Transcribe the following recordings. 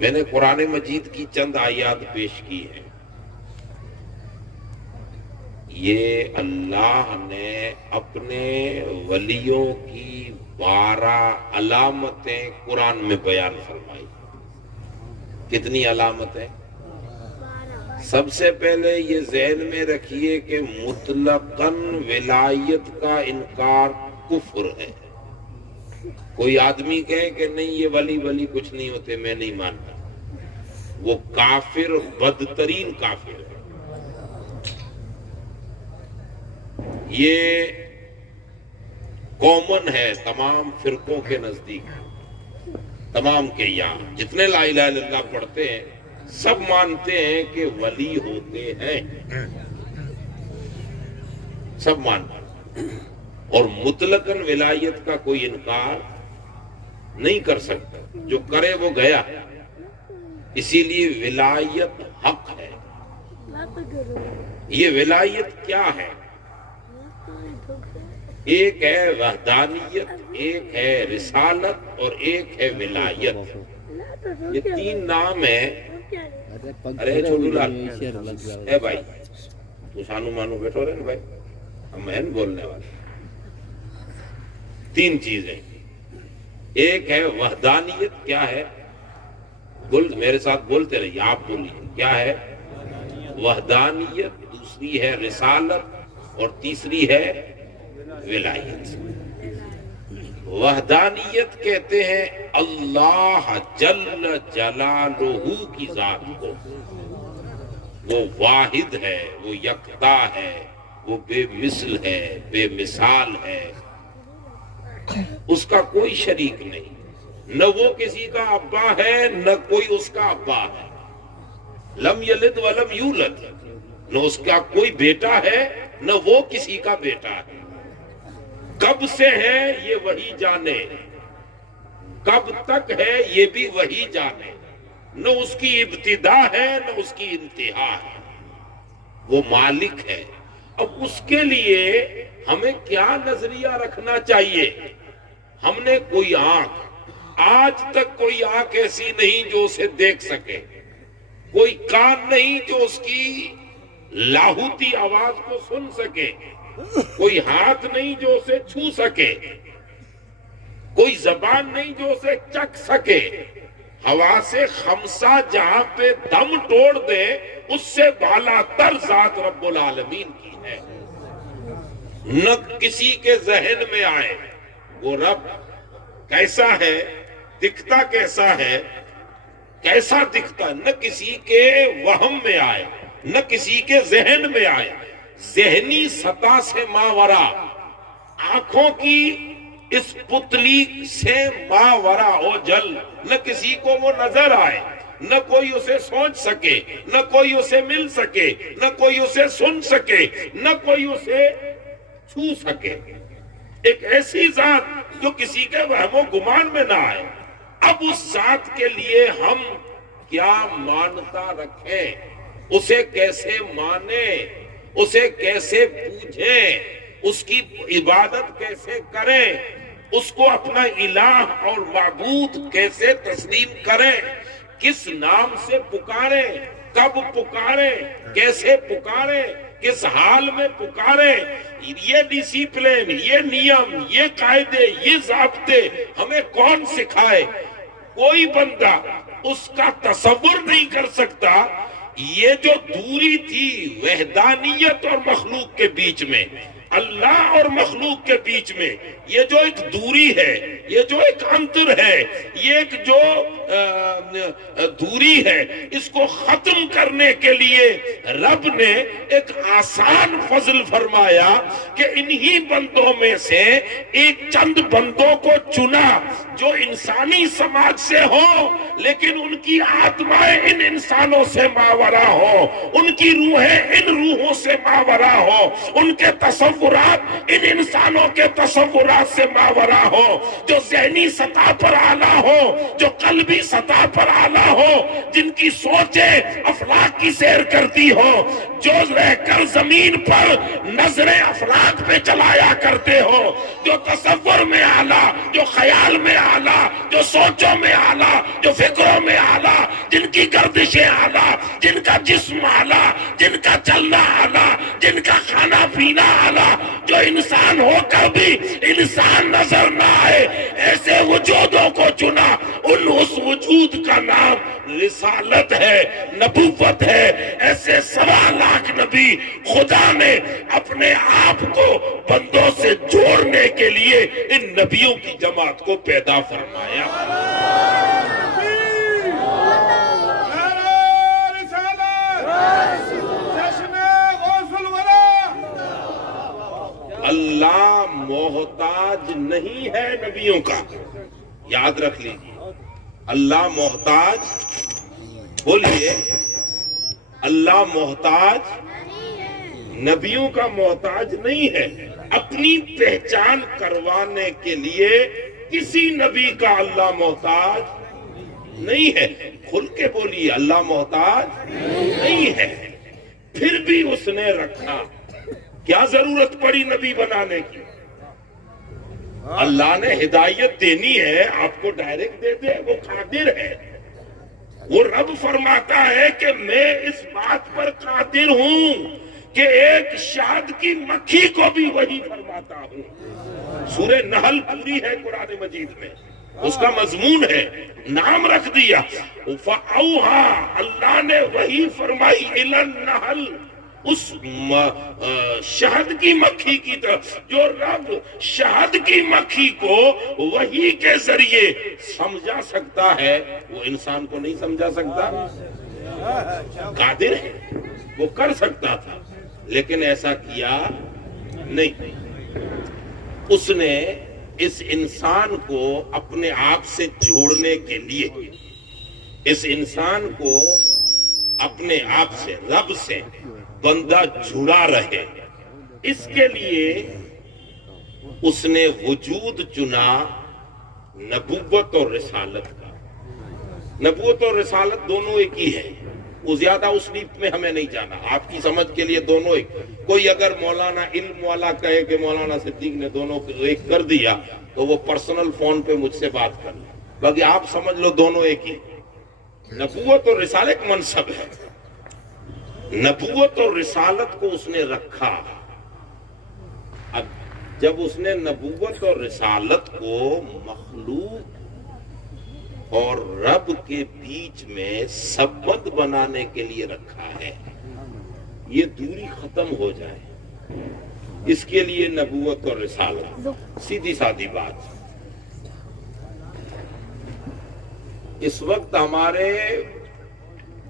میں نے قرآن مجید کی چند آیات پیش کی ہیں. یہ اللہ نے اپنے ولیوں کی 12 علامتیں قرآن میں بیان فرمائی. کتنی علامتیں؟ سب سے پہلے یہ ذہن میں رکھیے کہ مطلقاً ولایت کا انکار کفر ہے. کوئی آدمی کہے کہ نہیں یہ ولی کچھ نہیں ہوتے، میں نہیں مانتا، وہ کافر، بدترین کافر ہے. یہ کامن ہے تمام فرقوں کے نزدیک، تمام کے یہاں جتنے لا الہ الا اللہ پڑھتے ہیں سب مانتے ہیں کہ ولی ہوتے ہیں، سب مانتے ہیں، اور مطلقاً ولایت کا کوئی انکار نہیں کر سکتا. جو کرے وہ گیا. اسی لیے ولایت حق ہے. یہ ولایت کیا ہے؟ ایک ہے وحدانیت، ایک ہے رسالت اور ایک ہے ولایت. یہ 3 نام ہیں. ارے چھوٹو لال اے بھائی تو سانو مانو بیٹھو رہے نا بھائی، ہم ہیں بولنے والے. 3 چیزیں. ایک ہے وحدانیت. کیا ہے؟ میرے ساتھ بولتے رہیے، آپ بولیے. کیا ہے؟ وحدانیت. دوسری ہے رسالت اور تیسری ہے ولایت. وحدانیت کہتے ہیں اللہ جل جلالہ کی ذات کو. وہ واحد ہے، وہ یکتا ہے، وہ بے مثل ہے، بے مثال ہے، اس کا کوئی شریک نہیں. نہ وہ کسی کا ابا ہے نہ کوئی اس کا ابا ہے. لم یلد ولم یولد. نہ اس کا کوئی بیٹا ہے نہ وہ کسی کا بیٹا ہے. کب سے ہے یہ وہی جانے، کب تک ہے یہ بھی وہی جانے. نہ اس کی ابتدا ہے نہ اس کی انتہا ہے. وہ مالک ہے. اب اس کے لیے ہمیں کیا نظریہ رکھنا چاہیے؟ ہم نے کوئی آنکھ، آج تک کوئی آنکھ ایسی نہیں جو اسے دیکھ سکے، کوئی کان نہیں جو اس کی لاہوتی آواز کو سن سکے، کوئی ہاتھ نہیں جو اسے چھو سکے، کوئی زبان نہیں جو اسے چکھ سکے. حواس خمسہ جہاں پہ دم توڑ دے اس سے بالا تر ذات رب العالمین کی ہے. نہ کسی کے ذہن میں آئے وہ رب کیسا ہے، دکھتا کیسا ہے، کیسا دکھتا، نہ کسی کے وہم میں آئے نہ کسی کے ذہن میں آئے. ذہنی سطح سے ماورا، آنکھوں کی اس پتلی سے ماورا او جل، نہ کسی کو وہ نظر آئے، نہ کوئی اسے سوچ سکے، نہ کوئی اسے مل سکے، نہ کوئی اسے سن سکے، نہ کوئی اسے چھو سکے. ایک ایسی ذات جو کسی کے وہم و گمان میں نہ آئے. اب اس ذات کے لیے ہم کیا مانتا رکھیں، اسے کیسے مانیں، اسے کیسے پوجیں، اس کی عبادت کیسے کریں، اس کو اپنا الہ اور معبود کیسے تسلیم کریں، کس نام سے پکاریں، کب پکاریں، کیسے پکاریں، کس حال میں پکاریں. یہ ڈسپلن، یہ نیم، یہ قاعدے، یہ ضابطے ہمیں کون سکھائے؟ کوئی بندہ اس کا تصور نہیں کر سکتا. یہ جو دوری تھی وحدانیت اور مخلوق کے بیچ میں، اللہ اور مخلوق کے بیچ میں، یہ جو ایک دوری ہے، یہ جو ایک انتر ہے، یہ ایک جو دوری ہے، اس کو ختم کرنے کے لیے رب نے ایک آسان فضل فرمایا کہ انہی بندوں میں سے ایک چند بندوں کو چنا جو انسانی سماج سے ہو لیکن ان کی آتمائیں ان انسانوں سے ماورا ہو، ان کی روحیں ان روحوں سے ماورا ہو، ان کے تصورات ان انسانوں کے تصورات سے ماورا ہو، جو ذہنی سطح پر اعلیٰ ہو، جو قلبی سطح پر اعلیٰ ہو، جن کی سوچیں افلاک کی سیر کرتی ہو، جو رہ کر زمین پر نظریں افلاک پہ چلایا کرتے ہو، جو تصور میں اعلیٰ، جو خیال میں اعلیٰ، جو سوچوں میں اعلیٰ، جو فکروں میں اعلیٰ، جن کی گردشیں اعلیٰ، جن کا جسم اعلیٰ، جن کا چلنا اعلیٰ، جن کا کھانا پینا اعلیٰ، جو انسان ہو کر بھی انسان نظر نہ آئے، ایسے وجودوں کو چنا۔ اس وجود کا نام رسالت ہے، نبوت ہے۔ ایسے 1.25 لاکھ نبی خدا نے اپنے آپ کو بندوں سے جوڑنے کے لیے ان نبیوں کی جماعت کو پیدا فرمایا۔ اللہ محتاج نہیں ہے نبیوں کا، یاد رکھ لیجیے۔ اللہ محتاج، بولیے، اللہ محتاج نبیوں کا محتاج نہیں ہے۔ اپنی پہچان کروانے کے لیے کسی نبی کا اللہ محتاج نہیں ہے۔ کھل کے بولیے، اللہ محتاج نہیں ہے۔ پھر بھی اس نے رکھا، کیا ضرورت پڑی نبی بنانے کی؟ اللہ نے ہدایت دینی ہے، آپ کو ڈائریکٹ دے دے، وہ قادر ہے۔ وہ رب فرماتا ہے کہ میں اس بات پر قادر ہوں کہ ایک شہد کی مکھی کو بھی وہی فرماتا ہوں۔ سورہ نحل پوری ہے قرآن مجید میں، اس کا مضمون ہے، نام رکھ دیا فَأَوْحَا، اللہ نے وہی فرمائی إِلَى النَّحْلِ، اس شہد کی مکھی کی طرف۔ جو رب شہد کی مکھی کو وحی کے ذریعے سمجھا سکتا ہے، وہ انسان کو نہیں سمجھا سکتا؟ قادر ہے، وہ کر سکتا تھا لیکن ایسا کیا نہیں۔ اس نے اس انسان کو اپنے آپ سے جوڑنے کے لیے، اس انسان کو اپنے آپ سے، رب سے بندہ جڑا رہے، اس کے لیے اس نے وجود چنا نبوت اور رسالت کا۔ نبوت اور رسالت دونوں ایک ہی ہے، وہ زیادہ اس ڈیپ میں ہمیں نہیں جانا، آپ کی سمجھ کے لیے دونوں ایک۔ کوئی اگر مولانا علم والا کہے کہ مولانا صدیق نے دونوں کو ایک کر دیا تو وہ پرسنل فون پہ مجھ سے بات کر لیں، باقی آپ سمجھ لو دونوں ایک ہی۔ نبوت اور رسالت ایک منصب ہے، نبوت اور رسالت کو اس نے رکھا۔ اب جب اس نے نبوت اور رسالت کو مخلوق اور رب کے بیچ میں سبب بنانے کے لیے رکھا ہے، یہ دوری ختم ہو جائے، اس کے لیے نبوت اور رسالت۔ سیدھی سادھی بات، اس وقت ہمارے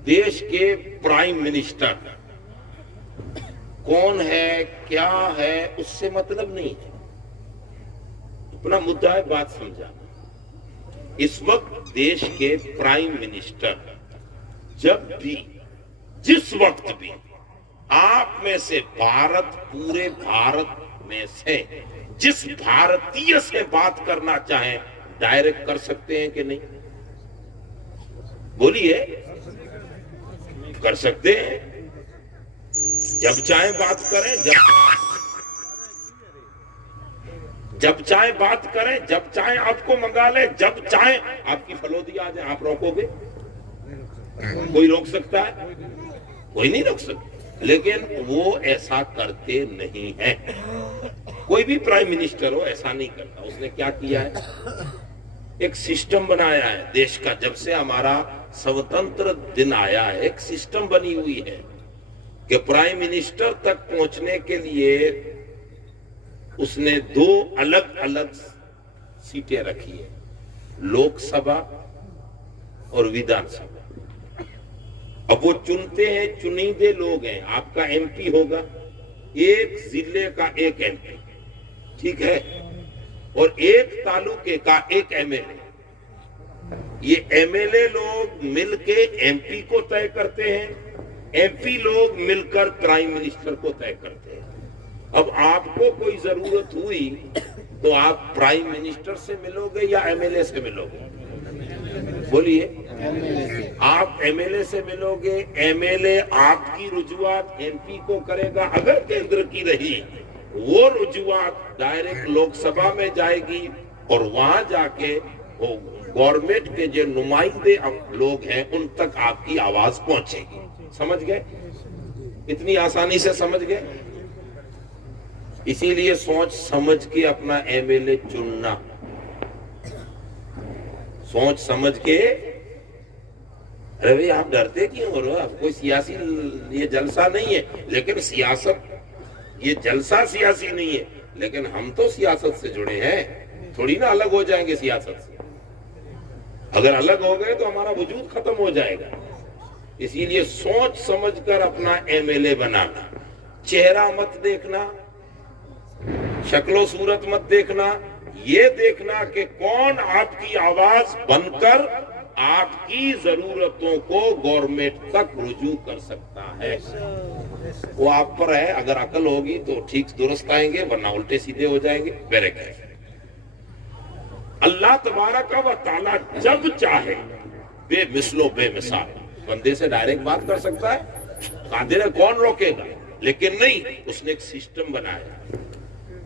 دیش کے پرائم منسٹر کون ہے، کیا ہے، اس سے مطلب نہیں ہے، اپنا مدعا ہے، بات سمجھانا۔ اس وقت دیش کے پرائم منسٹر جب بھی، جس وقت بھی آپ میں سے بھارت، پورے بھارت میں سے جس بھارتیہ سے بات کرنا چاہیں ڈائریکٹ کر سکتے ہیں کہ نہیں؟ بولیے، کر سکتے ہیں، جب چاہیں بات کریں، جب چاہیں بات کریں، جب چاہیں آپ کو منگا لیں، جب چاہیں آپ کی فلودی آ جائیں، آپ روکو گے؟ کوئی روک سکتا ہے؟ کوئی نہیں روک سکتا، لیکن وہ ایسا کرتے نہیں ہیں۔ کوئی بھی پرائم منسٹر ہو ایسا نہیں کرتا۔ اس نے کیا کیا ہے؟ ایک سسٹم بنایا ہے دیش کا، جب سے ہمارا سوتنتر دن آیا ہے ایک سسٹم بنی ہوئی ہے کہ پرائم منسٹر تک پہنچنے کے لیے اس نے 2 الگ الگ سیٹیں رکھی ہیں، لوک سبھا اور ویدھان سبھا۔ اب وہ چنتے ہیں، چنیندے لوگ ہیں، آپ کا ایم پی ہوگا، ایک ضلع کا ایک ایم پی، ٹھیک ہے، اور ایک تعلقے کا ایک ایم ایل اے۔ یہ ایم ایل اے لوگ مل کے ایم پی کو طے کرتے ہیں، ایم پی لوگ مل کر پرائم منسٹر کو طے کرتے ہیں۔ اب آپ کو کوئی ضرورت ہوئی تو آپ پرائم منسٹر سے ملو گے یا ایم ایل اے سے ملو گے؟ بولیے، آپ ایم ایل اے سے ملو گے، ایم ایل اے آپ کی رجوعات ایم پی کو کرے گا، اگر کیندر کی رہی وہ رجوعات ڈائریکٹ لوک سبھا میں جائے گی اور وہاں جا کے گورنمنٹ کے جو نمائندے لوگ ہیں ان تک آپ کی آواز پہنچے گی. سمجھ گئے؟ اتنی آسانی سے سمجھ گئے. اسی لیے سوچ سمجھ کے اپنا ایم ایل اے چننا, سوچ سمجھ کے. ارے بھائی آپ ڈرتے کیوں ہو رہے ہو؟ آپ کوئی سیاسی یہ جلسہ نہیں ہے, لیکن سیاست یہ جلسہ سیاسی نہیں ہے, لیکن ہم تو سیاست سے جڑے ہیں, تھوڑی نا الگ ہو جائیں گے سیاست سے. اگر الگ ہو گئے تو ہمارا وجود ختم ہو جائے گا. اسی لیے سوچ سمجھ کر اپنا ایم ایل اے بنانا. چہرہ مت دیکھنا, شکل و صورت مت دیکھنا, یہ دیکھنا کہ کون آپ کی آواز بن کر آپ کی ضرورتوں کو گورنمنٹ تک رجوع کر سکتا ہے. وہ آپ پر ہے, اگر عقل ہوگی تو ٹھیک درست آئیں گے, ورنہ الٹے سیدھے ہو جائیں گے. میرے کہے اللہ تبارک و تعالیٰ جب چاہے بے مثل و بے مثال بندے سے ڈائریکٹ بات کر سکتا ہے. قادر ہے, کون روکے گا؟ لیکن نہیں, اس نے ایک سسٹم بنایا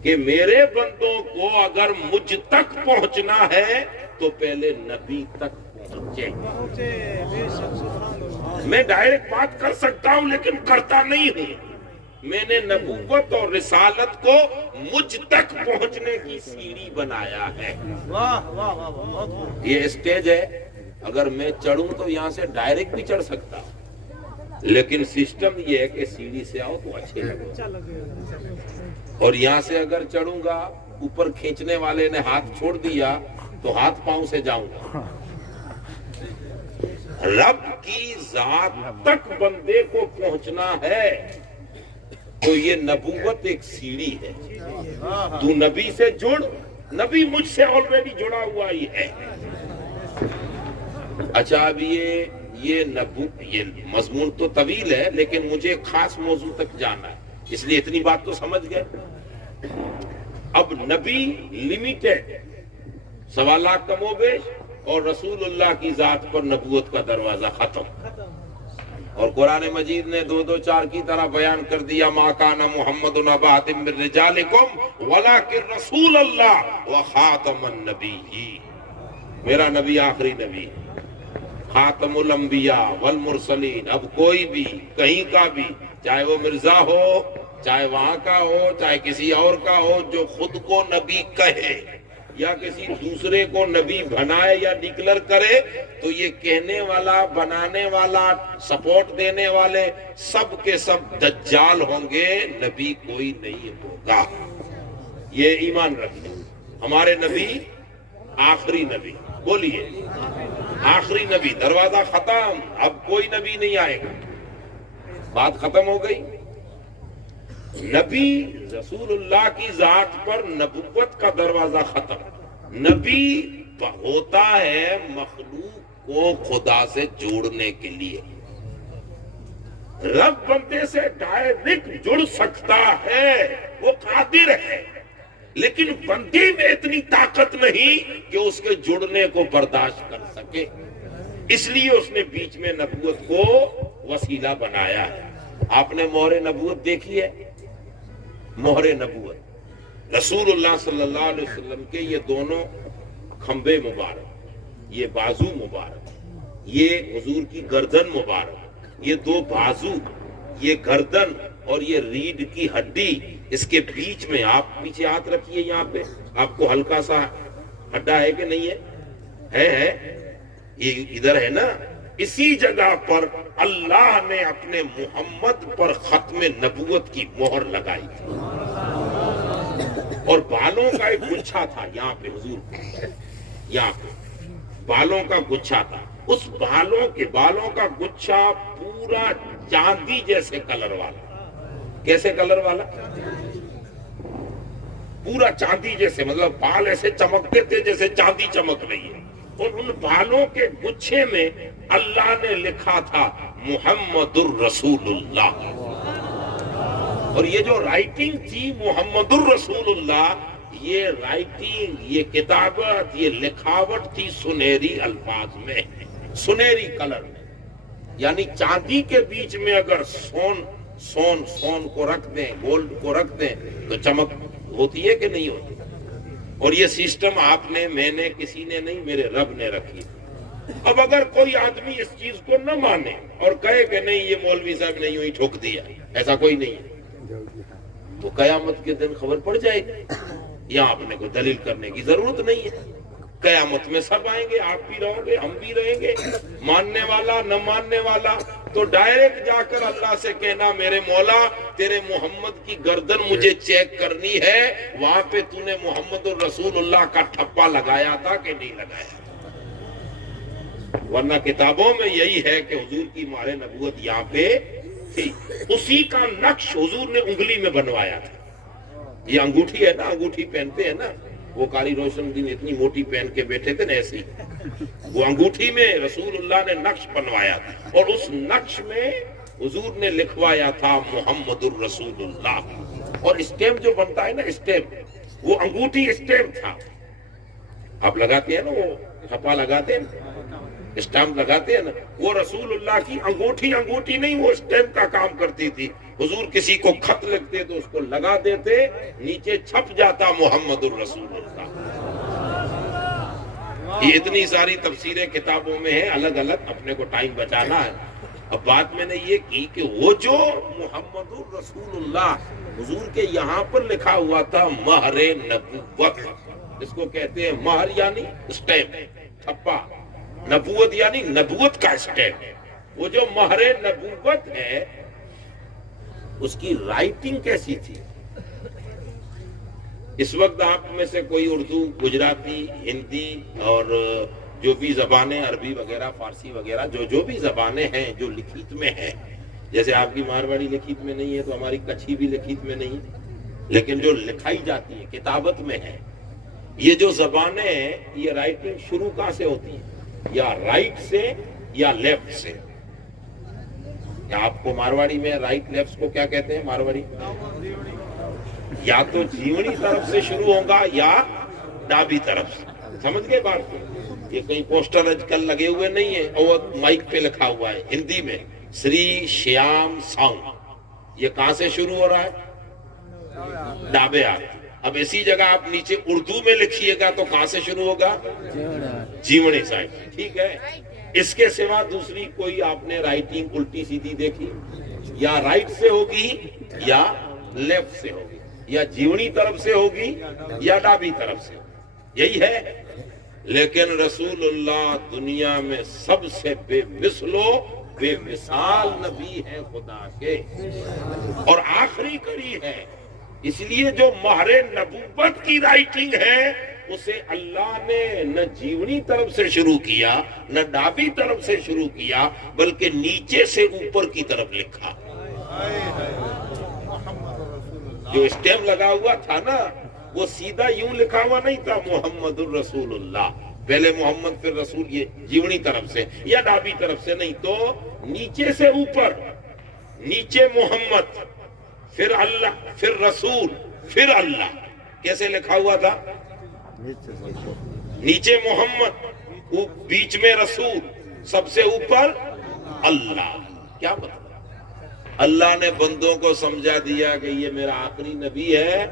کہ میرے بندوں کو اگر مجھ تک پہنچنا ہے تو پہلے نبی تک پہنچے. میں ڈائریکٹ بات کر سکتا ہوں لیکن کرتا نہیں ہوں. میں نے نبوت اور رسالت کو مجھ تک پہنچنے کی سیڑھی بنایا ہے. یہ اسٹیج ہے, اگر میں چڑھوں تو یہاں سے ڈائریکٹ بھی چڑھ سکتا ہوں, لیکن سسٹم یہ ہے کہ سیڑھی سے آؤ تو اچھے لگے. اور یہاں سے اگر چڑھوں گا, اوپر کھینچنے والے نے ہاتھ چھوڑ دیا تو ہاتھ پاؤں سے جاؤں گا. رب کی ذات تک بندے کو پہنچنا ہے تو یہ نبوت ایک سیڑھی ہے. تو نبی سے جڑ, نبی مجھ سے آلریڈی جڑا ہوا ہی ہے. اچھا, اب یہ مضمون تو طویل ہے, لیکن مجھے ایک خاص موضوع تک جانا ہے, اس لیے اتنی بات تو سمجھ گئے. اب نبی لمیٹڈ 1.25 لاکھ کم و بیش, اور رسول اللہ کی ذات پر نبوت کا دروازہ ختم. اور قرآن مجید نے 2-2-4 کی طرح بیان کر دیا, ما کان محمد ابا احد من رجالکم ولکن رسول اللہ وخاتم النبیین. میرا نبی آخری نبی, خاتم الانبیاء والمرسلین. اب کوئی بھی کہیں کا بھی, چاہے وہ مرزا ہو, چاہے وہاں کا ہو, چاہے کسی اور کا ہو, جو خود کو نبی کہے یا کسی دوسرے کو نبی بنائے یا ڈکلر کرے, تو یہ کہنے والا, بنانے والا, سپورٹ دینے والے سب کے سب دجال ہوں گے, نبی کوئی نہیں ہوگا. یہ ایمان رکھیں. ہمارے نبی آخری نبی, بولیے آخری نبی, دروازہ ختم, اب کوئی نبی نہیں آئے گا, بات ختم ہو گئی. نبی رسول اللہ کی ذات پر نبوت کا دروازہ ختم. نبی ہوتا ہے مخلوق کو خدا سے جوڑنے کے لیے. رب بندے سے ڈائریکٹ جڑ سکتا ہے, وہ قادر ہے, لیکن بندے میں اتنی طاقت نہیں کہ اس کے جڑنے کو برداشت کر سکے. اس لیے اس نے بیچ میں نبوت کو وسیلہ بنایا ہے. آپ نے مہر نبوت دیکھی ہے؟ مہر نبوت رسول اللہ صلی اللہ علیہ وسلم کے یہ دونوں کھمبے مبارک, یہ بازو مبارک, یہ حضور کی گردن مبارک, یہ 2 بازو, یہ گردن اور یہ ریڑھ کی ہڈی, اس کے بیچ میں آپ پیچھے ہاتھ رکھیے, یہاں پہ آپ کو ہلکا سا ہڈا ہے کہ نہیں ہے؟ ہے, یہ ادھر ہے نا. اسی جگہ پر اللہ نے اپنے محمد پر ختم نبوت کی مہر لگائی تھی. اور بالوں کا ایک گچھا تھا یہاں پہ, حضور یہاں پہ بالوں کا گچھا تھا. اس بالوں کا گچھا پورا چاندی جیسے کلر والا. کیسے کلر والا؟ پورا چاندی جیسے, مطلب بال ایسے چمکتے تھے جیسے چاندی چمک رہی ہے. اور ان بالوں کے گچھے میں اللہ نے لکھا تھا محمد الرسول اللہ. اور یہ جو رائٹنگ تھی محمد الرسول اللہ, یہ رائٹنگ, یہ کتابت, یہ لکھاوٹ تھی سنہری الفاظ میں, سنہری کلر میں. یعنی چاندی کے بیچ میں اگر سون کو رکھ دیں, گولڈ کو رکھ دیں, تو چمک ہوتی ہے کہ نہیں ہوتی؟ اور یہ سسٹم آپ نے، میں نے، کسی نے نہیں، میرے رب نے رکھی. اب اگر کوئی آدمی اس چیز کو نہ مانے اور کہے کہ نہیں یہ مولوی صاحب نے یوں ہی ٹھوک دیا، ایسا کوئی نہیں ہے، تو قیامت کے دن خبر پڑ جائے گی. یہاں اپنے کو دلیل کرنے کی ضرورت نہیں ہے. قیامت میں سب آئیں گے، آپ بھی رہو گے، ہم بھی رہیں گے، ماننے والا نہ ماننے والا. تو ڈائریکٹ جا کر اللہ سے کہنا میرے مولا تیرے محمد کی گردن مجھے چیک کرنی ہے، وہاں پہ تو نے محمد الرسول اللہ کا ٹھپا لگایا تھا کہ نہیں لگایا. ورنہ کتابوں میں یہی ہے کہ حضور کی مہر نبوت یہاں پہ تھی. اسی کا نقش حضور نے انگلی میں بنوایا تھا. یہ انگوٹھی ہے نا، انگوٹھی پہنتے ہیں نا، وہ قاری روشن الدین اتنی موٹی پہن کے بیٹھے تھے نا، ایسی وہ انگوٹھی میں رسول اللہ نے نقش بنوایا تھا، اور اس نقش میں حضور نے لکھوایا تھا محمد الرسول اللہ. اور اسٹیمپ جو بنتا ہے نا، اسٹیمپ، وہ انگوٹھی اسٹیمپ تھا. آپ لگاتے ہیں نا، وہ چھپا لگاتے ہیں، اسٹیمپ لگاتے ہیں نا، وہ رسول اللہ کی انگوٹھی نہیں، وہ اسٹیمپ کا کام کرتی تھی. حضور کسی کو خط لکھتے تو اس کو لگا دیتے، نیچے چھپ جاتا محمد الرسول اللہ. یہ اتنی ساری تفسیریں کتابوں میں ہیں الگ الگ، اپنے کو ٹائم بچانا ہے. اب بات میں نے یہ کی کہ وہ جو محمد الرسول اللہ حضور کے یہاں پر لکھا ہوا تھا مہر نبوت، اس کو کہتے ہیں مہر یعنی اسٹیمپ، ٹھپا. نبوت یعنی نبوت کا اسٹیمپ. وہ جو مہر نبوت ہے اس کی رائٹنگ کیسی تھی؟ اس وقت آپ میں سے کوئی اردو، گجراتی، ہندی اور جو بھی زبانیں، عربی وغیرہ، فارسی وغیرہ، جو بھی زبانیں ہیں جو لکھیت میں ہیں، جیسے آپ کی مارواڑی لکھیت میں نہیں ہے تو ہماری کچھی بھی لکھیت میں نہیں، لیکن جو لکھائی جاتی ہے کتابت میں ہے، یہ جو زبانیں ہیں یہ رائٹنگ شروع کہاں سے ہوتی ہے؟ یا رائٹ سے یا لیفٹ سے. آپ کو مارواڑی میں رائٹ لیفٹ کو کیا کہتے ہیں؟ مارواڑی یا تو جیونی طرف سے شروع ہوگا یا ڈابی طرف سے. سمجھ گئے بات کو؟ یہ کئی پوسٹر آج کل لگے ہوئے نہیں ہیں، اور مائک پہ لکھا ہوا ہے ہندی میں سری شیام ساؤنڈ. یہ کہاں سے شروع ہو رہا ہے؟ ڈابے ہاتھ. اب اسی جگہ آپ نیچے اردو میں لکھیے گا تو کہاں سے شروع ہوگا؟ Gionee side. ٹھیک ہے. اس کے سوا دوسری کوئی آپ نے رائٹنگ الٹی سیدھی دیکھی؟ یا رائٹ سے ہوگی یا لیفٹ سے ہوگی، یا جیونی طرف سے ہوگی یا ڈابی طرف سے. یہی ہے. لیکن رسول اللہ دنیا میں سب سے بے مثل و بے مثال نبی ہے خدا کے، اور آخری کڑی ہے. اس لیے جو مہر نبوت کی رائٹنگ ہے اسے اللہ نے نہ جیونی طرف سے شروع کیا نہ ڈابی طرف سے شروع کیا، بلکہ نیچے سے اوپر کی طرف لکھا. جو اسٹیمپ لگا ہوا تھا نا وہ سیدھا یوں لکھا ہوا نہیں تھا محمد الرسول اللہ، پہلے محمد پھر رسول، یہ جیونی طرف سے یا ڈابی طرف سے نہیں، تو نیچے سے اوپر، نیچے محمد، پھر اللہ، پھر رسول، پھر اللہ. کیسے لکھا ہوا تھا؟ نیچے محمد، بیچ میں رسول، سب سے اوپر اللہ. کیا مطلب؟ اللہ نے بندوں کو سمجھا دیا کہ یہ میرا آخری نبی ہے،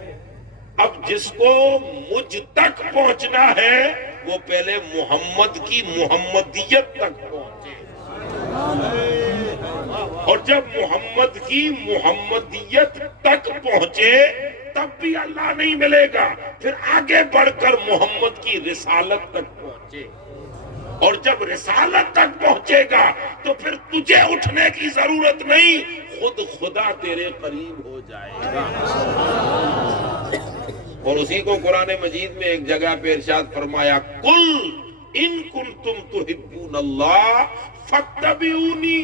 اب جس کو مجھ تک پہنچنا ہے وہ پہلے محمد کی محمدیت تک پہنچے، اور جب محمد کی محمدیت تک پہنچے تب بھی اللہ نہیں ملے گا، پھر آگے بڑھ کر محمد کی رسالت تک پہنچے، اور جب رسالت تک پہنچے گا تو پھر تجھے اٹھنے کی ضرورت نہیں، خود خدا تیرے قریب ہو جائے گا. اور اسی کو قرآن مجید میں ایک جگہ پہ ارشاد فرمایا، قل ان کنتم تحبون اللہ فاتبعونی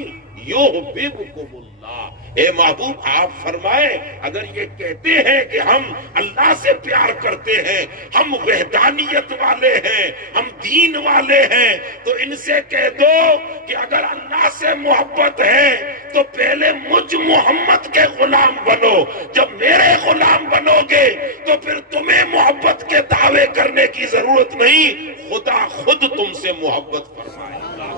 یحببکم اللہ. اے محبوب آپ فرمائے اگر یہ کہتے ہیں کہ ہم اللہ سے پیار کرتے ہیں، ہم وحدانیت والے ہیں، ہم دین والے ہیں، تو ان سے کہہ دو کہ اگر اللہ سے محبت ہے تو پہلے مجھ محمد کے غلام بنو، جب میرے غلام بنو گے تو پھر تمہیں محبت کے دعوے کرنے کی ضرورت نہیں، خدا خود تم سے محبت فرمائے گا.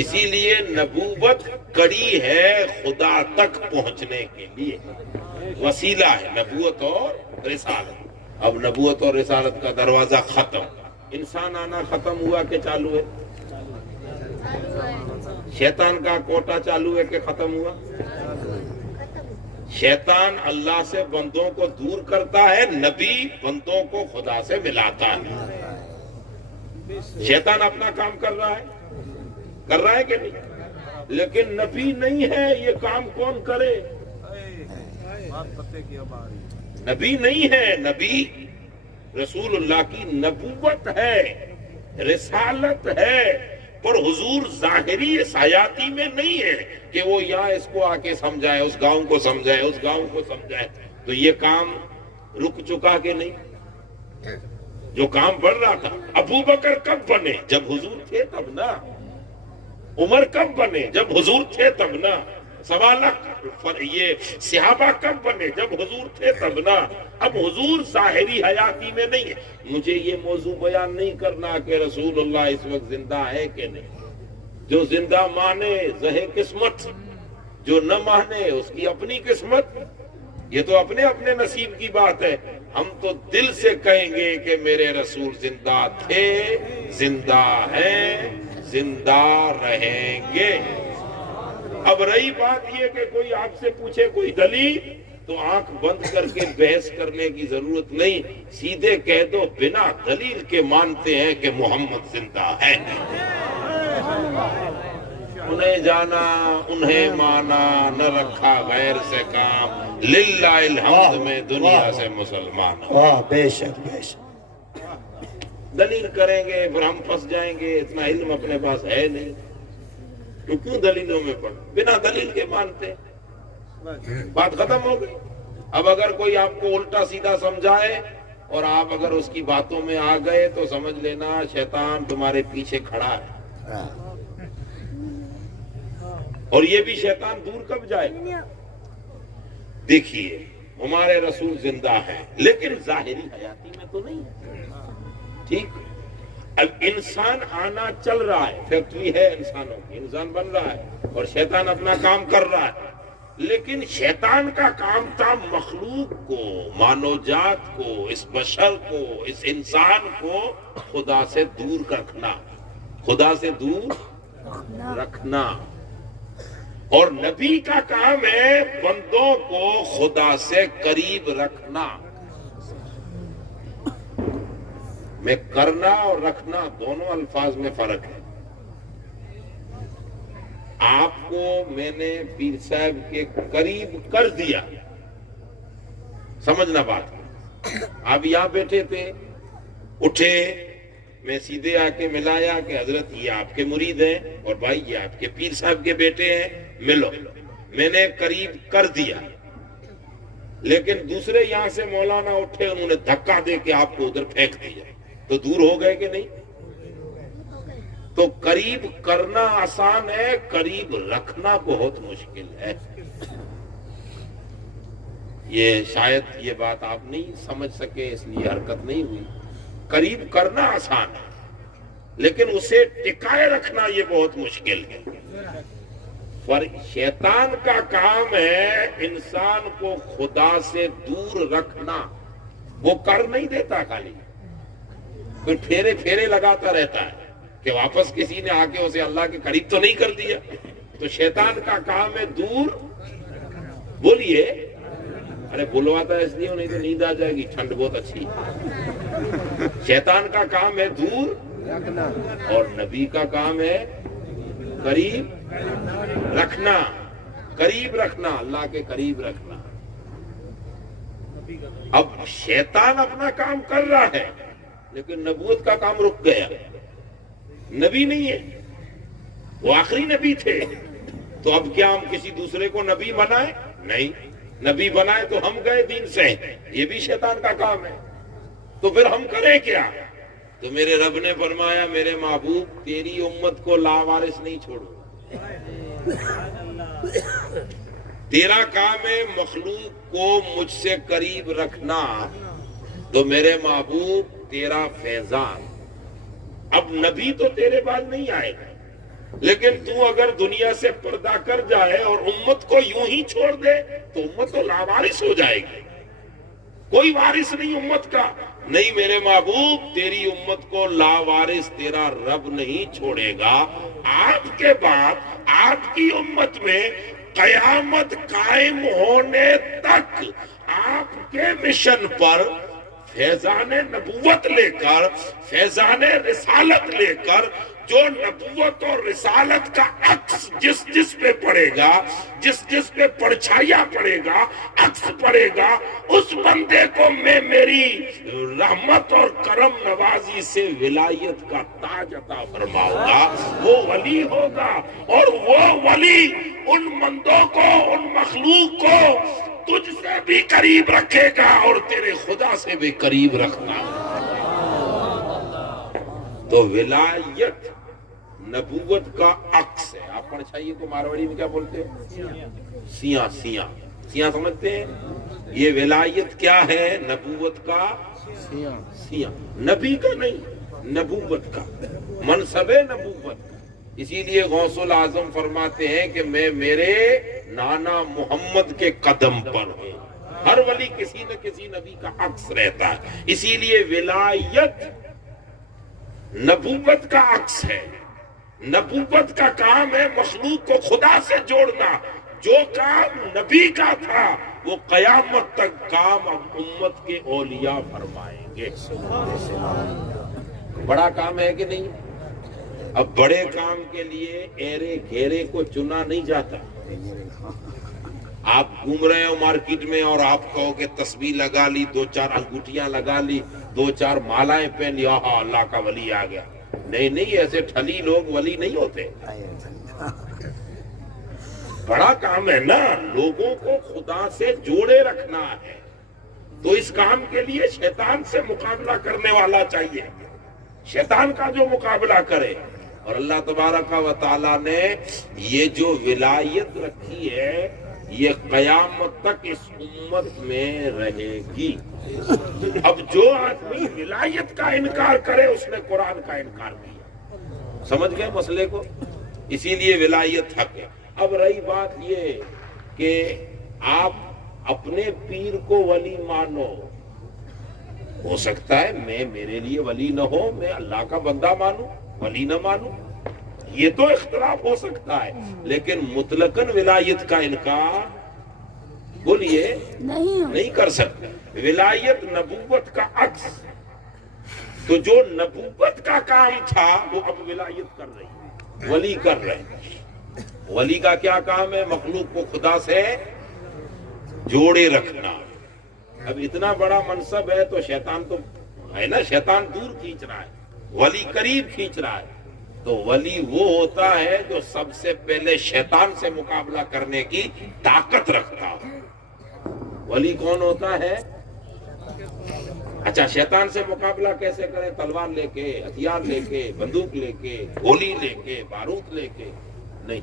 اسی لیے نبوت کڑی ہے خدا تک پہنچنے کے لیے، وسیلہ ہے نبوت اور رسالت. اب نبوت اور رسالت کا دروازہ ختم. انسان آنا ختم ہوا کہ چالو ہے؟ شیطان کا کوٹا چالو ہے کہ ختم ہوا؟ شیطان اللہ سے بندوں کو دور کرتا ہے، نبی بندوں کو خدا سے ملاتا ہے. شیطان اپنا کام کر رہا ہے کہ نہیں؟ لیکن نبی نہیں ہے، یہ کام کون کرے؟ نبی نہیں ہے. نبی رسول اللہ کی نبوت ہے، رسالت ہے، پر حضور ظاہری اس حیاتی میں نہیں ہے کہ وہ یہاں اس کو آ کے سمجھائے، اس گاؤں کو سمجھائے، اس گاؤں کو سمجھائے. تو یہ کام رک چکا کہ نہیں؟ جو کام بڑھ رہا تھا. ابو بکر کب بنے؟ جب حضور تھے تب نا. عمر کب بنے؟ جب حضور تھے تب نا. 1.25 لاکھ یہ صحابہ کب بنے؟ جب حضور تھے تب نا. اب حضور ظاہری حیاتی میں نہیں ہے. مجھے یہ موضوع بیان نہیں کرنا کہ رسول اللہ اس وقت زندہ ہے کہ نہیں. جو زندہ مانے زہے قسمت، جو نہ مانے اس کی اپنی قسمت. یہ تو اپنے اپنے نصیب کی بات ہے. ہم تو دل سے کہیں گے کہ میرے رسول زندہ تھے، زندہ ہیں، زندہ رہیں گے. اب رہی بات یہ کہ کوئی آپ سے پوچھے کوئی دلیل، تو آنکھ بند کر کے بحث کرنے کی ضرورت نہیں. سیدھے کہہ دو بنا دلیل کے مانتے ہیں کہ محمد زندہ ہے. انہیں جانا انہیں مانا، نہ رکھا غیر سے کام، للہ الحمد میں دنیا سے مسلمان. بے شک بے شک. دلیل کریں گے پھر ہم پھنس جائیں گے. اتنا علم اپنے پاس ہے نہیں تو کیوں دلیلوں میں پڑھ؟ بنا دلیل کے مانتے. بات ختم ہو گئی. اب اگر کوئی آپ کو الٹا سیدھا سمجھائے اور آپ اگر اس کی باتوں میں آ گئے تو سمجھ لینا شیطان تمہارے پیچھے کھڑا ہے. اور یہ بھی شیطان دور کب جائے؟ دیکھیے ہمارے رسول زندہ ہیں لیکن ظاہری حیاتی میں تو نہیں ہے. ٹھیک. اب انسان آنا چل رہا ہے، فیکٹری ہے انسانوں کی، انسان بن رہا ہے اور شیطان اپنا کام کر رہا ہے. لیکن شیطان کا کام تھا مخلوق کو، مانو جات کو، اس بشر کو، اس انسان کو خدا سے دور رکھنا، خدا سے دور رکھنا. اور نبی کا کام ہے بندوں کو خدا سے قریب رکھنا. میں کرنا اور رکھنا دونوں الفاظ میں فرق ہے. آپ کو میں نے پیر صاحب کے قریب کر دیا، سمجھنا بات. آپ یہاں بیٹھے تھے، اٹھے، میں سیدھے آ کے ملایا کہ حضرت یہ آپ کے مرید ہیں اور بھائی یہ آپ کے پیر صاحب کے بیٹے ہیں، ملو. میں نے قریب کر دیا. لیکن دوسرے یہاں سے مولانا اٹھے، انہوں نے دھکا دے کے آپ کو ادھر پھینک دیا، تو دور ہو گئے کہ نہیں؟ تو قریب کرنا آسان ہے، قریب رکھنا بہت مشکل ہے. یہ شاید یہ بات آپ نہیں سمجھ سکے اس لیے حرکت نہیں ہوئی. قریب کرنا آسان ہے لیکن اسے ٹکائے رکھنا یہ بہت مشکل ہے. پر شیطان کا کام ہے انسان کو خدا سے دور رکھنا. وہ کر نہیں دیتا، خالی کوئی پھیرے پھیرے لگاتا رہتا ہے کہ واپس کسی نے آ کے اسے اللہ کے قریب تو نہیں کر دیا. تو شیطان کا کام ہے دور. بولیے، ارے بلواتا ہے اس لیے نہیں تو نیند آ جائے گی، ٹھنڈ بہت اچھی. شیطان کا کام ہے دور رکھنا اور نبی کا کام ہے قریب رکھنا. قریب رکھنا، اللہ کے قریب رکھنا. اب شیطان اپنا کام کر رہا ہے لیکن نبوت کا کام رک گیا. نبی نہیں ہے، وہ آخری نبی تھے. تو اب کیا ہم کسی دوسرے کو نبی بنائیں؟ نہیں. نبی بنائے تو ہم گئے دین سے، یہ بھی شیطان کا کام ہے. تو پھر ہم کریں کیا؟ تو میرے رب نے فرمایا میرے محبوب تیری امت کو لاوارث نہیں چھوڑو. تیرا کام ہے مخلوق کو مجھ سے قریب رکھنا. تو میرے محبوب تیرا فیضان. اب نبی تو تیرے بعد نہیں آئے گا لیکن تو اگر دنیا سے پردہ کر جائے اور امت کو یوں ہی چھوڑ دے تو امت تو لاوارث ہو جائے گی. کوئی وارث نہیں امت کا. نہیں میرے محبوب، تیری امت کو لاوارث تیرا رب نہیں چھوڑے گا. آپ کے بعد آپ کی امت میں قیامت قائم ہونے تک آپ کے مشن پر فیضان نبوت لے کر، فیضان رسالت لے کر، جو نبوت اور رسالت کا عکس جس جس پہ پڑے گا، جس جس پہ پرچھایا پڑے گا، عکس پڑے گا، اس بندے کو میں میری رحمت اور کرم نوازی سے ولایت کا تاج عطا فرماؤں گا. وہ ولی ہوگا، اور وہ ولی ان بندوں کو، ان مخلوق کو تجھ سے بھی قریب رکھے گا اور تیرے خدا سے بھی قریب رکھنا. تو ولایت نبوت کا عکس ہے. آپ پرچھائی کو مارواڑی میں کیا بولتے ہیں؟ سیاں. سیاں سیاں سمجھتے ہیں؟ یہ ولایت کیا ہے؟ نبوت کا سیاں. نبی کا نہیں، نبوت کا منصب نبوت. اسی لیے غوث العظم فرماتے ہیں کہ میں میرے نانا محمد کے قدم پر ہوں. ہر ولی کسی نہ کسی نبی کا عکس رہتا ہے. اسی لیے ولایت نبوت کا عکس ہے. نبوت کا کام ہے مخلوق کو خدا سے جوڑنا. جو کام نبی کا تھا وہ قیامت تک کام اب امت کے اولیاء فرمائیں گے. بڑا کام ہے کہ نہیں؟ اب بڑے کام کے لیے ایرے گھیرے کو چنا نہیں جاتا. آپ گھوم رہے ہو مارکیٹ میں اور آپ کہو کہ تسبیح لگا لی، 2-4 انگوٹیاں لگا لی، 2-4 مالائیں پہن لی، آہا اللہ کا ولی آ گیا. نہیں، ایسے ٹھلی لوگ ولی نہیں ہوتے. بڑا کام ہے نا، لوگوں کو خدا سے جوڑے رکھنا ہے. تو اس کام کے لیے شیطان سے مقابلہ کرنے والا چاہیے، شیطان کا جو مقابلہ کرے. اور اللہ تبارک و تعالیٰ نے یہ جو ولایت رکھی ہے یہ قیامت تک اس امت میں رہے گی. اب جو آدمی ولایت کا انکار کرے اس نے قرآن کا انکار کیا. سمجھ گئے مسئلے کو؟ اسی لیے ولایت حق ہے. اب رہی بات یہ کہ آپ اپنے پیر کو ولی مانو. ہو سکتا ہے میں میرے لیے ولی نہ ہو، میں اللہ کا بندہ مانوں، ولی نہ مانوں، یہ تو اختلاف ہو سکتا ہے. لیکن مطلقاً ولایت کا انکار بولیے نہیں کر سکتے. ولایت نبوت کا عکس. تو جو نبوت کا کام تھا وہ اب ولایت کر رہی ہے، ولی کر رہے ہیں. ولی کا کیا کام ہے؟ مخلوق کو خدا سے جوڑے رکھنا. اب اتنا بڑا منصب ہے تو شیطان تو ہے نا، شیطان دور کھینچ رہا ہے، ولی قریب کھینچ رہا ہے. تو ولی وہ ہوتا ہے جو سب سے پہلے شیطان سے مقابلہ کرنے کی طاقت رکھتا ہے. ولی کون ہوتا ہے؟ اچھا، شیطان سے مقابلہ کیسے کریں؟ تلوار لے کے، ہتھیار لے کے، بندوق لے کے، گولی لے کے، بارود لے کے نہیں.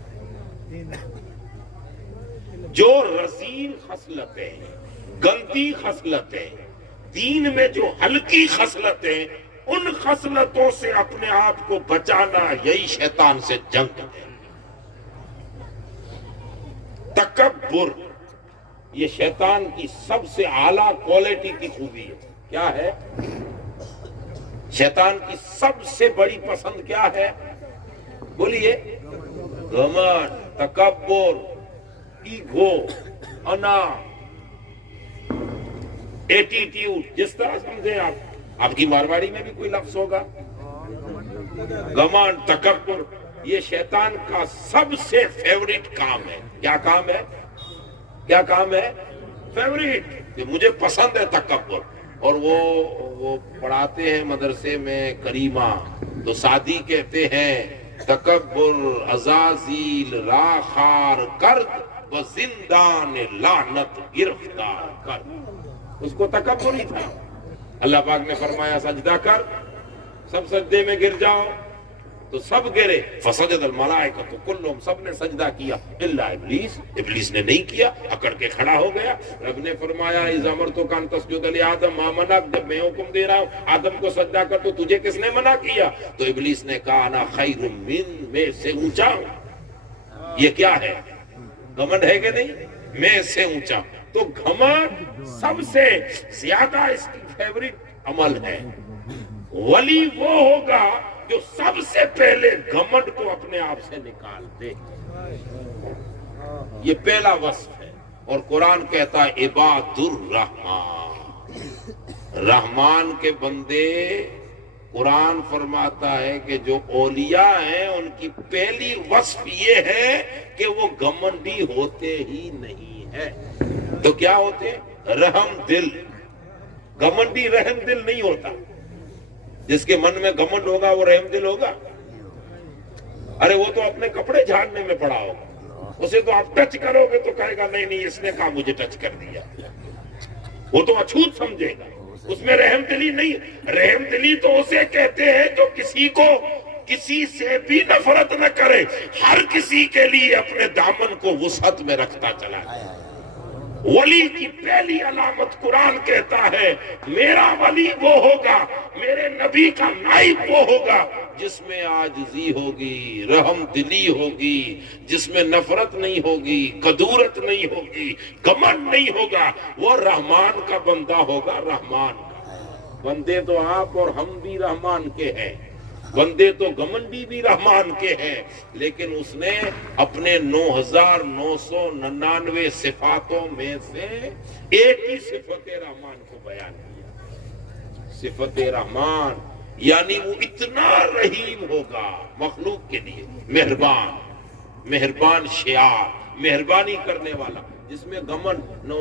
جو رذیل خصلتیں، گندی خصلتیں، دین میں جو ہلکی خصلتیں، ان خصلتوں سے اپنے آپ کو بچانا یہی شیطان سے جنگ ہے. تکبر یہ شیطان کی سب سے اعلیٰ کوالٹی کی خوبی ہے. کیا ہے؟ شیطان کی سب سے بڑی پسند کیا ہے؟ بولیے. گھمنڈ، تکبر، ایگو، انا، ایٹیٹیوڈ، جس طرح سمجھیں آپ کی مارواڑی میں بھی کوئی لفظ ہوگا. گھمنڈ، تکبر، یہ شیطان کا سب سے فیوریٹ کام ہے. کیا کام ہے؟ کیا کام ہے؟ فیوریٹ، کہ مجھے پسند ہے تکبر. اور وہ پڑھاتے ہیں مدرسے میں کریمہ، تو سعدی کہتے ہیں تکبر عزازیل راخار کرد و زندان لعنت گرفتار کرد. اس کو تکبر ہی تھا. اللہ پاک نے فرمایا سجدہ کر، سب سجدے میں گر جاؤ، تو سب گرے. فسجد الملائکۃ کلہم، سب نے سجدہ کیا الا ابلیس. ابلیس نے نہیں کیا، اکڑ کے کھڑا ہو گیا. رب نے فرمایا اذا امرتک ان تسجد لآدم ما منعک، جب میں حکم دے رہا ہوں آدم کو سجدہ کر تو تجھے کس نے منع کیا؟ تو ابلیس نے کہا انا خیر من، میں سے اونچا ہوں. یہ کیا ہے؟ گھمنڈ ہے کہ نہیں؟ میں سے اونچا ہوں. تو گھمنڈ سب سے زیادہ اس کی فیوریٹ عمل ہے. ولی وہ ہوگا جو سب سے پہلے گھمنڈ کو اپنے آپ سے نکال دے. یہ پہلا وصف ہے. اور قرآن کہتا ہے عباد الرحمان، رحمان کے بندے. قرآن فرماتا ہے کہ جو اولیاء ہیں ان کی پہلی وصف یہ ہے کہ وہ گھمنڈی ہوتے ہی نہیں ہے. تو کیا ہوتے ہیں؟ رحم دل. گھمنڈی رحم دل نہیں ہوتا. جس کے من میں گھمنڈ ہوگا وہ رحم دل ہوگا؟ ارے وہ تو اپنے کپڑے جھاڑنے میں پڑا ہوگا. اسے تو آپ ٹچ کرو گے تو کہے گا نہیں نہیں اس نے کہا مجھے ٹچ کر دیا. وہ تو اچھوت سمجھے گا. اس میں رحم دلی نہیں. رحم دلی تو اسے کہتے ہیں جو کسی کو کسی سے بھی نفرت نہ کرے، ہر کسی کے لیے اپنے دامن کو وسعت میں رکھتا چلا جائے. ولی کی پہلی علامت قرآن کہتا ہے میرا ولی وہ ہوگا، میرے نبی کا نائب وہ ہوگا جس میں عاجزی ہوگی، رحم دلی ہوگی، جس میں نفرت نہیں ہوگی، کدورت نہیں ہوگی، گھمنڈ نہیں ہوگا. وہ رحمان کا بندہ ہوگا. رحمان کا بندے تو آپ اور ہم بھی رحمان کے ہیں. بندے تو گھمنڈی بھی رحمان کے ہیں، لیکن اس نے اپنے 9999 صفاتوں میں سے ایک ہی صفت رحمان کو بیان کیا. صفت رحمان یعنی وہ اتنا رحیم ہوگا مخلوق کے لیے، مہربان، مہربان شیار، مہربانی کرنے والا، جس میں گھمنڈ نو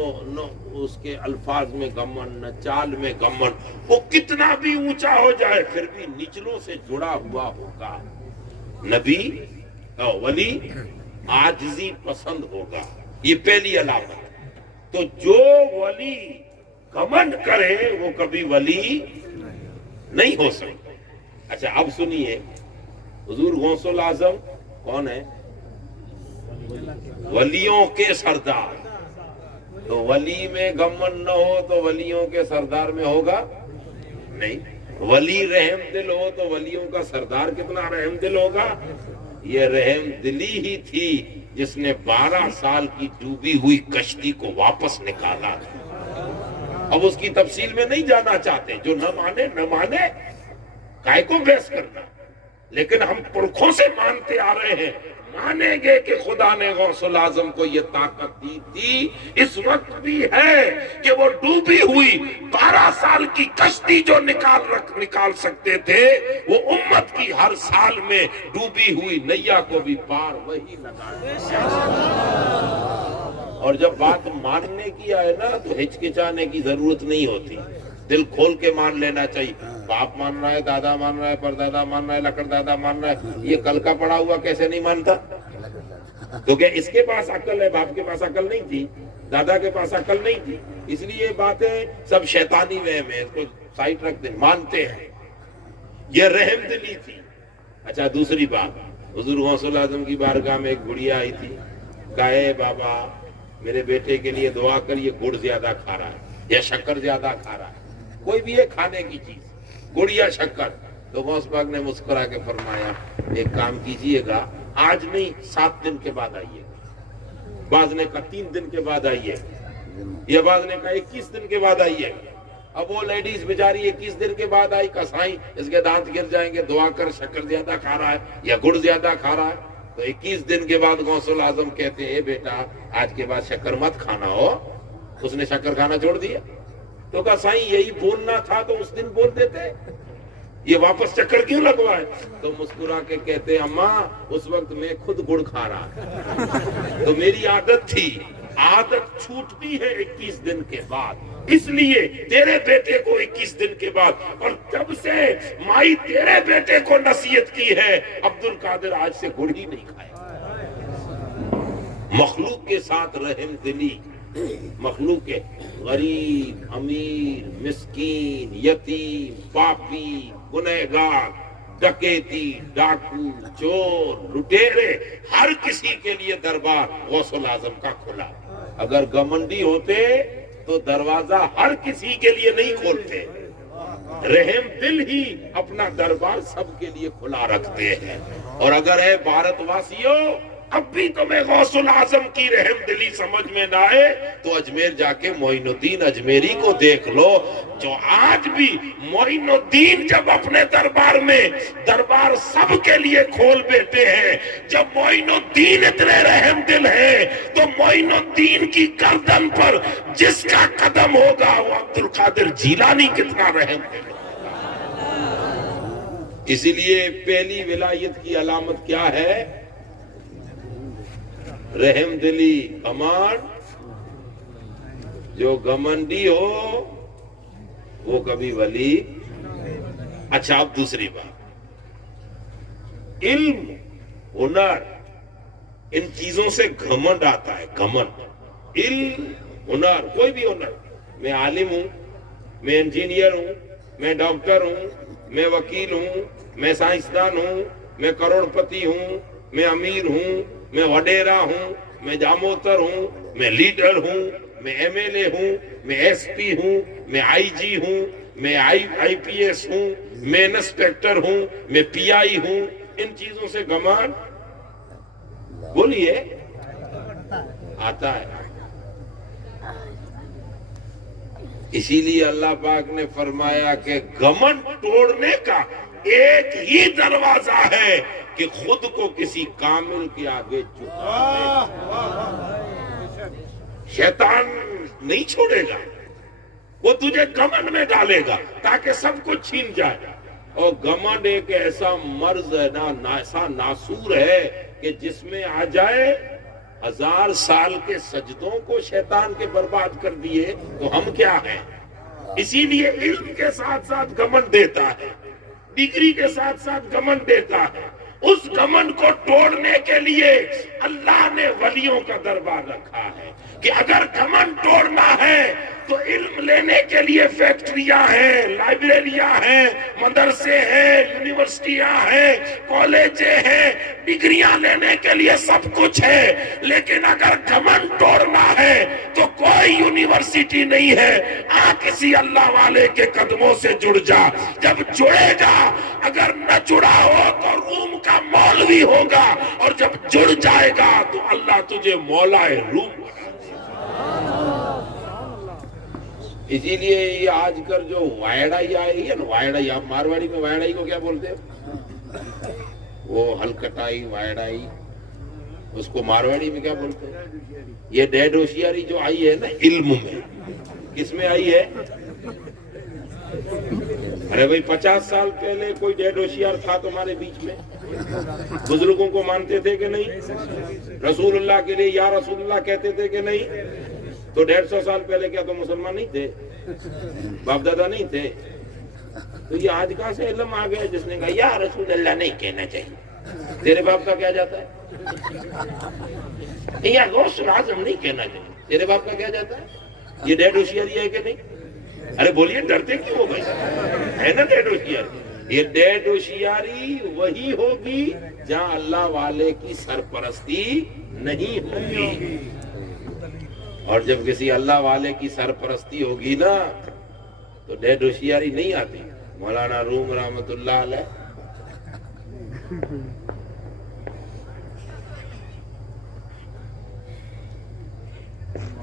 اس کے الفاظ میں گھمنڈ نہ چال میں گھمنڈ. وہ کتنا بھی اونچا ہو جائے پھر بھی نچلوں سے جڑا ہوا ہوگا. نبی ولی عاجزی پسند ہوگا. یہ پہلی علامت. تو جو ولی گھمنڈ کرے وہ کبھی ولی نہیں ہو سکتا. اچھا اب سنیے، حضور غوث الاعظم کون ہے؟ ولیوں کے سردار. تو ولی میں گھمنڈ نہ ہو تو ولیوں کے سردار میں ہوگا نہیں. ولی رحم دل ہو تو ولیوں کا سردار کتنا رحم دل ہوگا. یہ رحم دلی ہی تھی جس نے 12 سال کی ڈوبی ہوئی کشتی کو واپس نکالا. اب اس کی تفصیل میں نہیں جانا چاہتے. جو نہ مانے نہ مانے، کائے کو بحث کرنا. لیکن ہم پرکھوں سے مانتے آ رہے ہیں، مانیں گے کہ خدا نے غوث الاعظم کو یہ طاقت دی تھی. اس وقت بھی ہے کہ وہ ڈوبی ہوئی 12 سال کی کشتی جو نکال سکتے تھے، وہ امت کی ہر سال میں ڈوبی ہوئی نیا کو بھی پار وہی لگا دے. اور جب بات ماننے کی آئے نا تو ہچکچانے کی ضرورت نہیں ہوتی. دل کھول کے مان لینا چاہیے. باپ مان رہا ہے، دادا مان رہا ہے، پردادا مان رہا ہے، لکڑ دادا مان رہا ہے، یہ کل کا پڑا ہوا کیسے نہیں مانتا؟ تو کیا اس کے پاس عقل ہے؟ باپ کے پاس عقل نہیں تھی، دادا کے پاس عقل نہیں تھی. اس لیے یہ باتیں سب شیطانی وہم ہے، اس کو سائٹ رکھ دیں. مانتے ہیں یہ رحم دلی تھی. اچھا دوسری بات، حضور غوث الاعظم کی بارگاہ میں ایک گڑیا آئی تھی. کہا اے بابا میرے بیٹے کے لیے دعا کر، یہ گڑ زیادہ کھا رہا ہے یا شکر زیادہ کھا رہا ہے، کوئی بھی ہے کھانے کی چیز، گڑ یا شکر. تو غوث پاک نے مسکرا کے فرمایا ایک کام کیجئے گا، آج نہیں 7 دن کے بعد آئیے. بعض نے کہا 3 دن کے بعد آئیے، یا بعض نے کہا 21 دن کے بعد آئیے. اب وہ لیڈیز بیچاری 21 دن کے بعد آئی. کسائی اس کے دانت گر جائیں گے، دعا کر شکر زیادہ کھا رہا ہے یا گڑ زیادہ کھا رہا ہے. تو 21 دن کے بعد غوث الاعظم کہتے ہیں اے بیٹا آج کے بعد شکر مت کھانا ہو. اس نے شکر کھانا چھوڑ دیا. تو کہا سائیں یہی بولنا تھا تو اس دن بول دیتے، یہ واپس چکر کیوں لگوائے؟ تو مسکرا کے کہتے اماں اس وقت میں خود گڑ کھا رہا تھا تو میری عادت تھی. عادت چھوٹتی ہے 21 دن کے بعد، اس لیے تیرے بیٹے کو 21 دن کے بعد. اور جب سے مائی تیرے بیٹے کو نصیحت کی ہے عبد القادر آج سے گڑ ہی نہیں کھائے. مخلوق کے ساتھ رحم دلی، مخلوق کے غریب، امیر، مسکین، یتیم، پاپی، گنہگار، ڈکیتی، ڈاکو، چور، لٹیرے، ہر کسی کے لیے دربار غوث الاعظم کا کھلا. اگر گھمنڈی ہوتے تو دروازہ ہر کسی کے لیے نہیں کھولتے. رحم دل ہی اپنا دربار سب کے لیے کھلا رکھتے ہیں. اور اگر ہے بھارت واسیوں اب بھی تمہیں غوث العظم کی رحم دلی سمجھ میں نہ آئے تو اجمیر جا کے معین الدین اجمیری کو دیکھ لو، جو آج بھی معین الدین جب اپنے دربار میں دربار سب کے لیے کھول بیٹھے ہیں، جب معین الدین اتنے رحم دل ہے تو معین الدین کی گردن پر جس کا قدم ہوگا وہ عبد القادر جیلانی کتنا رحم دل ہوگا۔ اسی لیے پہلی ولایت کی علامت کیا ہے؟ رحم دلی، گھمنڈ۔ جو گھمنڈی ہو وہ کبھی ولی۔ اچھا اب دوسری بات، علم، ہنر، ان چیزوں سے گھمنڈ آتا ہے، گھمنڈ۔ علم، ہنر، کوئی بھی ہنر، میں عالم ہوں، میں انجینئر ہوں، میں ڈاکٹر ہوں، میں وکیل ہوں، میں سائنسدان ہوں، میں کروڑ پتی ہوں، میں امیر ہوں، میں وڈیرا ہوں، میں جاموتر ہوں، میں لیڈر ہوں، میں ایم ایل اے ہوں، میں ایس پی ہوں، میں آئی جی ہوں، میں آئی پی ایس ہوں، میں انسپیکٹر ہوں، میں پی آئی ہوں، ان چیزوں سے گھمنڈ بولیے آتا ہے۔ اسی لیے اللہ پاک نے فرمایا کہ گھمنڈ توڑنے کا ایک ہی دروازہ ہے کہ خود کو کسی کامل کے آگے جھکا دے۔ شیطان نہیں چھوڑے گا، وہ تجھے گھمنڈ میں ڈالے گا تاکہ سب کچھ چھین جائے۔ اور گھمنڈ ایک ایسا مرض ہے نا، ایسا ناسور ہے کہ جس میں آ جائے 1000 سال کے سجدوں کو شیطان کے برباد کر دیے تو ہم کیا ہیں؟ اسی لیے علم کے ساتھ ساتھ گھمنڈ دیتا ہے، ڈگری کے ساتھ ساتھ گھمنڈ دیتا ہے۔ اس گھمنڈ کو توڑنے کے لیے اللہ نے ولیوں کا دربار رکھا ہے کہ اگر گھمنڈ توڑنا ہے تو علم لینے کے لیے فیکٹریاں ہیں، لائبریریاں ہیں، مدرسے ہیں، یونیورسٹیاں ہیں، کالجیں ہیں، ڈگریاں لینے کے لیے سب کچھ ہے، لیکن اگر گھمنڈ توڑنا ہے تو کوئی یونیورسٹی نہیں ہے۔ آ کسی اللہ والے کے قدموں سے جڑ جا، جب جڑے گا، اگر نہ جڑا ہو تو روم کا مولوی ہوگا، اور جب جڑ جائے گا تو اللہ تجھے مولا روم بنا۔ اسی لیے یہ آج کل جو وائڑائی آئی ہے نا، وائڑائی، آپ مارواڑی میں وائڑائی کو کیا بولتے ہیں؟ وہ ہلکٹائی، وائڑائی، اس کو مارواڑی میں کیا بولتے ہیں؟ یہ ڈیڈ ہوشیاری جو آئی ہے نا علم میں، کس میں آئی ہے؟ ارے بھائی 50 سال پہلے کوئی ڈیڈ ہوشیار تھا تمہارے بیچ میں؟ بزرگوں کو مانتے تھے کہ نہیں؟ رسول اللہ کے لیے یا رسول اللہ کہتے تھے کہ نہیں؟ تو 150 سال پہلے کیا تو مسلمان نہیں تھے؟ باپ دادا نہیں تھے؟ تو یہ آج کہاں سے علم آ گیا جس نے کہا یا رسول اللہ نہیں کہنا چاہیے؟ تیرے باپ کا کیا جاتا ہے؟ یا غوث العظم نہیں کہنا چاہیے، تیرے باپ کا کیا جاتا ہے؟ یہ ڈیڈ ہوشیاری ہے کہ نہیں؟ ارے بولیے، ڈرتے کیوں ہو بھائی؟ ہے نا ڈیڈ ہوشیاری؟ یہ ڈیڈ ہوشیاری وہی ہوگی جہاں اللہ والے کی سرپرستی نہیں ہوگی، اور جب کسی اللہ والے کی سرپرستی ہوگی نا تو ڈیڈ ہوشیاری نہیں آتی۔ مولانا روم رحمت اللہ علیہ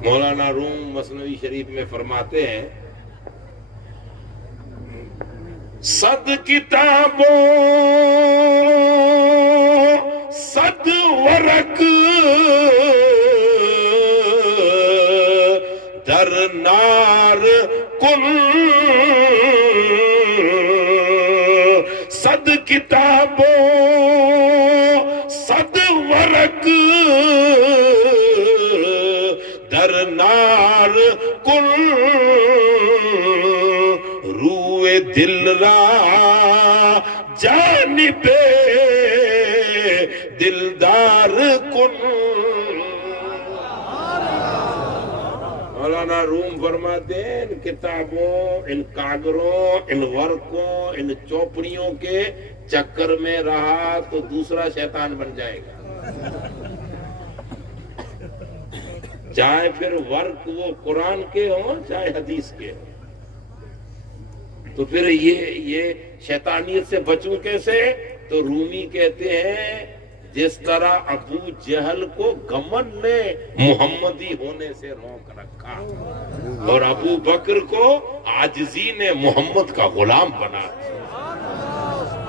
مولانا روم مثنوی شریف میں فرماتے ہیں، صد کتابوں صد ورق در نار کن، صد کتابوں صد ورق در نار کن، روئے دل را جانب دلدار کن۔ مولانا روم فرماتے ہیں ان کتابوں، ان کاغروں، ان ورقوں، ان چوپڑیوں کے چکر میں رہا تو دوسرا شیطان بن جائے گا، چاہے پھر ورق وہ قرآن کے ہوں چاہے حدیث کے ہوں۔ تو پھر یہ شیطانیت سے بچوں کیسے؟ تو رومی کہتے ہیں جس طرح ابو جہل کو گمن نے محمدی ہونے سے روک رکھا اور ابو بکر کو عاجزی نے محمد کا غلام بنا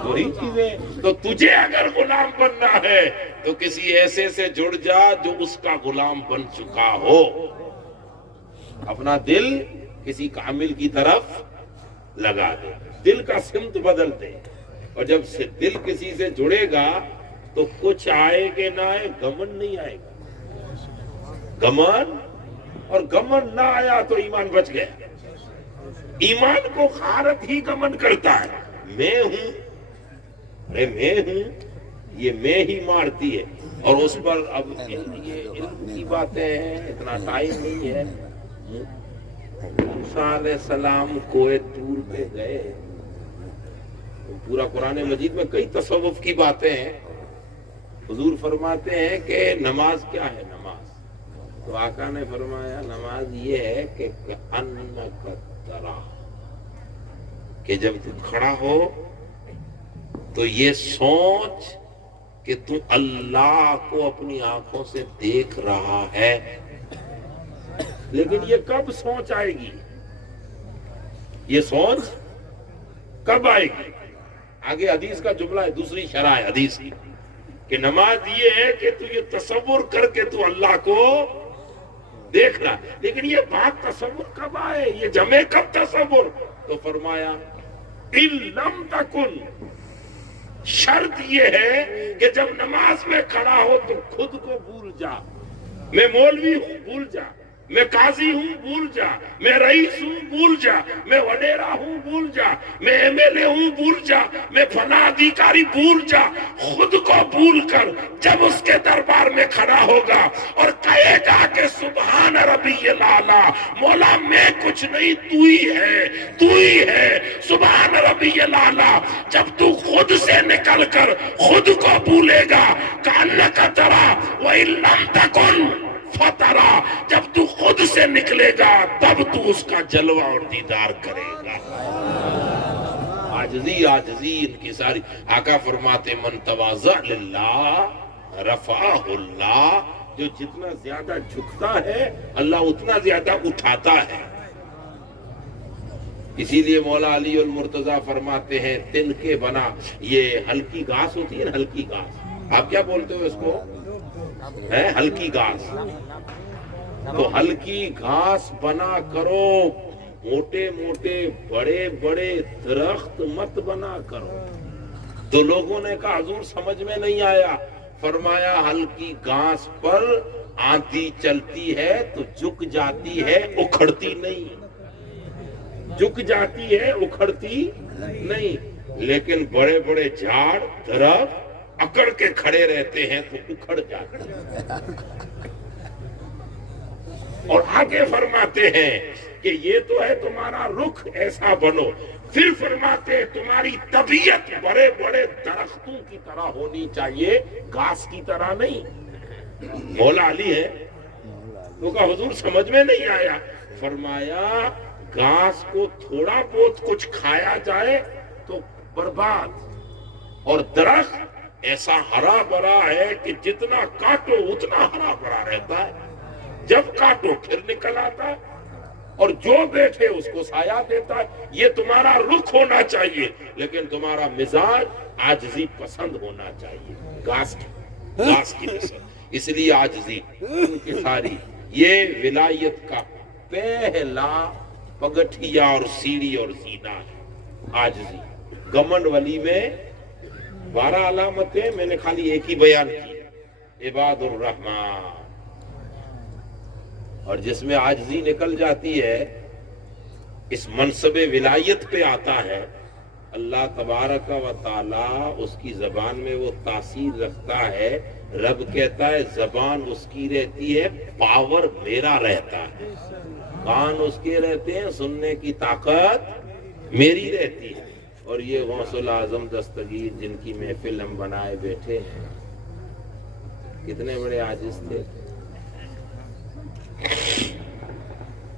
وہی چیزیں. تو تجھے اگر غلام بننا ہے تو کسی ایسے سے جڑ جا جو اس کا غلام بن چکا ہو. اپنا دل کسی کامل کی طرف لگا دے, دل کا سمت بدل دے, اور جب سے دل کسی سے جڑے گا تو کچھ آئے کہ نہ آئے گمن نہیں آئے گا. گمن اور گمن نہ آیا تو ایمان بچ گیا. ایمان کو خارت ہی گمن کرتا ہے. میں ہوں, ارے میں ہوں, یہ میں ہی مارتی ہے. اور اس پر اب یہ علم کی باتیں ہیں, اتنا ٹائم نہیں ہے. موسیٰ علیہ السلام کوہ طور پہ گئے. پورا قرآن مجید میں کئی تصوف کی باتیں ہیں. حضور فرماتے ہیں کہ نماز کیا ہے. نماز تو آقا نے فرمایا نماز یہ ہے کہ انک ترا, کہ جب تو کھڑا ہو تو یہ سوچ کہ تو اللہ کو اپنی آنکھوں سے دیکھ رہا ہے. لیکن یہ کب سوچ آئے گی؟ یہ سوچ کب آئے گی؟ آگے حدیث کا جملہ ہے, دوسری شرح ہے حدیث کی, کہ نماز یہ ہے کہ تو یہ تصور کر کے تو اللہ کو دیکھنا. لیکن یہ بات تصور کب آئے, یہ جمع کب تصور؟ تو فرمایا ان لم تکن, شرط یہ ہے کہ جب نماز میں کھڑا ہو تو خود کو بھول جا. میں مولوی ہوں بھول جا, میں قاضی ہوں بھول جا, میں رئیس ہوں بھول جا, میں وڈیرا ہوں بھول جا, میں ایم ایل اے ہوں بھول جا, میں فلاں ادھیکاری بھول جا. خود کو بھول کر جب اس کے دربار میں کھڑا ہوگا اور کہے گا کہ سبحان ربی الاعلی, مولا میں کچھ نہیں, تو ہی ہے, تو ہی ہے, سبحان ربی الاعلی. جب تو خود سے نکل کر خود کو بھولے گا, کانک ترا وَإِن لَمْ تَكُنْ فترا, جب تو خود سے نکلے گا تب تو اس کا جلوہ اور دیدار کرے گا. عاجزی عاجزی ان کی ساری. آقا فرماتے من تواضع للہ رفعہ اللہ, جو جتنا زیادہ جھکتا ہے اللہ اتنا زیادہ اٹھاتا ہے. اسی لیے مولا علی المرتضیٰ فرماتے ہیں تن کے بنا, یہ ہلکی گھاس ہوتی ہے نا, ہلکی گھاس, آپ کیا بولتے ہو اس کو؟ ہے ہلکی گھاس. تو ہلکی گھاس بنا کرو, موٹے موٹے بڑے بڑے درخت مت بنا کرو. تو لوگوں نے کہا حضور سمجھ میں نہیں آیا. فرمایا ہلکی گھاس پر آندھی چلتی ہے تو جھک جاتی ہے, اکھڑتی نہیں. جھک جاتی ہے, اکھڑتی نہیں. لیکن بڑے بڑے جھاڑ درخت اکڑ کے کھڑے رہتے ہیں تو اکھڑ جاتے ہیں. اور آگے فرماتے ہیں کہ یہ تو ہے تمہارا رخ ایسا بنو. پھر فرماتے ہیں تمہاری طبیعت بڑے بڑے درختوں کی طرح ہونی چاہیے, گھاس کی طرح نہیں. مولا علی ہے تو کہا حضور سمجھ میں نہیں آیا. فرمایا گھاس کو تھوڑا بہت کچھ کھایا جائے تو برباد, اور درخت ایسا ہرا بھرا ہے کہ جتنا کاٹو اتنا ہرا بھرا رہتا ہے. جب کاٹو پھر نکل آتا ہے, اور جو بیٹھے اس کو سایہ دیتا ہے. یہ تمہارا رخ ہونا چاہیے, لیکن تمہارا مزاج عاجزی پسند ہونا چاہیے, گھاس کی پسند. اس لیے عاجزی ان کی ساری. یہ ولایت کا پہلا پگٹھیا اور سیڑھی اور زینہ ہے, عاجزی. گمنڈ ولی میں 12 علامتیں میں نے خالی ایک ہی بیان کی, عباد الرحمن. اور جس میں عاجزی نکل جاتی ہے اس منصب ولایت پہ آتا ہے, اللہ تبارک و تعالی اس کی زبان میں وہ تاثیر رکھتا ہے. رب کہتا ہے زبان اس کی رہتی ہے, پاور میرا رہتا ہے. کان اس کے رہتے ہیں, سننے کی طاقت میری رہتی ہے. اور یہ غوث الاعظم دستگیر جن کی محفل ہم بنائے بیٹھے ہیں, کتنے بڑے عاجز تھے.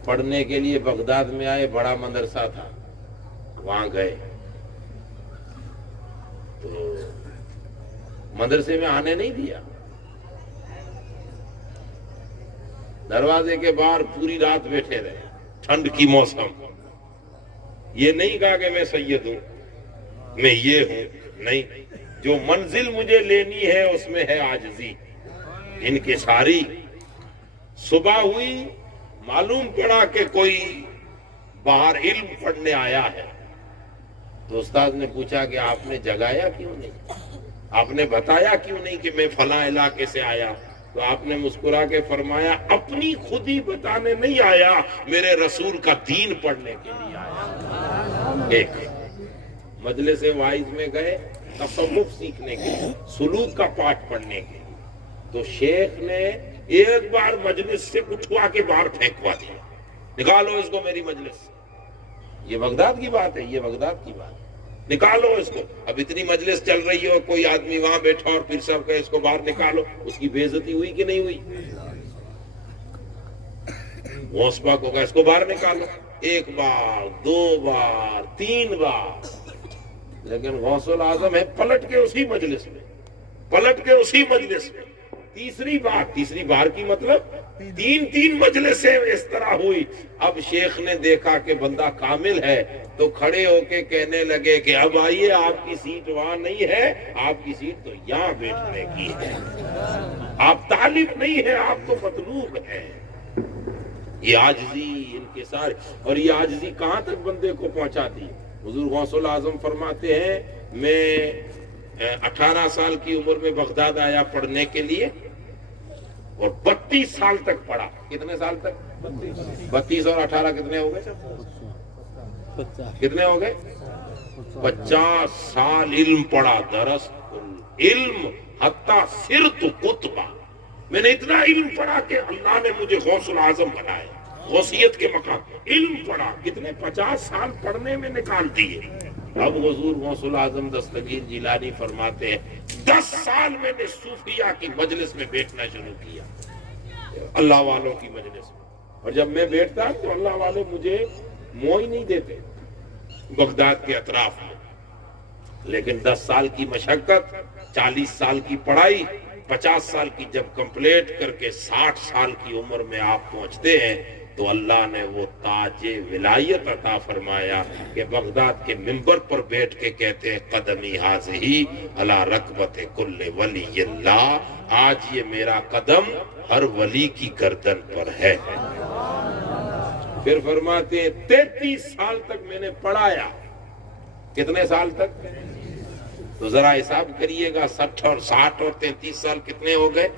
پڑھنے کے لیے بغداد میں آئے, بڑا مدرسہ تھا, وہاں گئے تو مدرسے میں آنے نہیں دیا، دروازے کے باہر پوری رات بیٹھے رہے، ٹھنڈ کی موسم. یہ نہیں کہا کہ میں سید ہوں، میں یہ ہوں، نہیں. جو منزل مجھے لینی ہے اس میں ہے عاجزی، انکساری. صبح ہوئی، معلوم پڑا کہ کوئی باہر علم پڑھنے آیا ہے، تو استاد نے پوچھا کہ آپ نے جگایا کیوں نہیں، آپ نے بتایا کیوں نہیں کہ میں فلاں علاقے سے آیا؟ تو آپ نے مسکرا کے فرمایا اپنی خود ہی بتانے نہیں آیا، میرے رسول کا دین پڑھنے کے لیے آیا. ایک مجلس واعظ میں گئے تصوف سیکھنے کے لیے، سلوک کا پاٹ پڑھنے کے لیے، تو شیخ نے ایک بار مجلس سے اٹھوا کے باہر پھینکوا دیا، نکالو اس کو میری مجلس سے. یہ بغداد کی بات ہے، یہ بغداد کی بات ہے، نکالو اس کو. اب اتنی مجلس چل رہی ہو، کوئی آدمی وہاں بیٹھا اور پھر سب کہے اس کو باہر نکالو، اس کی بے عزتی ہوئی کہ نہیں ہوئی؟ غوث پاک کو کہا اس کو باہر نکالو، ایک بار، دو بار، تین بار. لیکن غوث الاعظم ہے پلٹ کے اسی مجلس میں، پلٹ کے اسی مجلس میں. تیسری بار کی مطلب تین مجلسیں اس طرح ہوئی. اب شیخ نے دیکھا کہ بندہ کامل ہے تو کھڑے ہو کے کہنے لگے کہ اب آئیے، آپ کی سیٹ وہاں نہیں ہے، آپ کی سیٹ تو یہاں بیٹھنے کی ہے. آپ طالب نہیں ہے، آپ تو مطلوب ہے. یہ عاجزی، انکسار، اور یہ عاجزی کہاں تک بندے کو پہنچاتی؟ حضور غوث الاعظم فرماتے ہیں میں 18 سال کی عمر میں بغداد آیا پڑھنے کے لیے اور 32 سال تک پڑھا. کتنے سال تک؟ 32 اور 18 کتنے ہو گئے؟ کتنے ہو گئے؟ 50 سال علم پڑھا. درس علم حتی صرت کتبہ، میں نے اتنا علم پڑھا کہ اللہ نے مجھے غوث الاعظم بنایا، غوثیت کے مقام. علم پڑھا کتنے؟ 50 سال پڑھنے میں نکال دیے. اب حضور غوث الاعظم دستگیر جیلانی فرماتے ہیں 10 سال میں نے صوفیہ کی مجلس میں بیٹھنا شروع کیا، اللہ والوں کی مجلس میں. اور جب میں بیٹھتا تو اللہ والے مجھے منہ ہی نہیں دیتے بغداد کے اطراف میں. لیکن 10 سال کی مشقت، 40 سال کی پڑھائی، 50 سال کی جب کمپلیٹ کر کے 60 سال کی عمر میں آپ پہنچتے ہیں تو اللہ نے وہ تاج ولایت عطا فرمایا کہ بغداد کے منبر پر بیٹھ کے کہتے ہیں قدمی حاضی علی رکبت کل ولی اللہ، آج یہ میرا قدم ہر ولی کی گردن پر ہے. پھر فرماتے ہیں 33 سال تک میں نے پڑھایا. کتنے سال تک؟ تو ذرا حساب کریے گا، 60 اور 60 اور 33 سال کتنے ہو گئے؟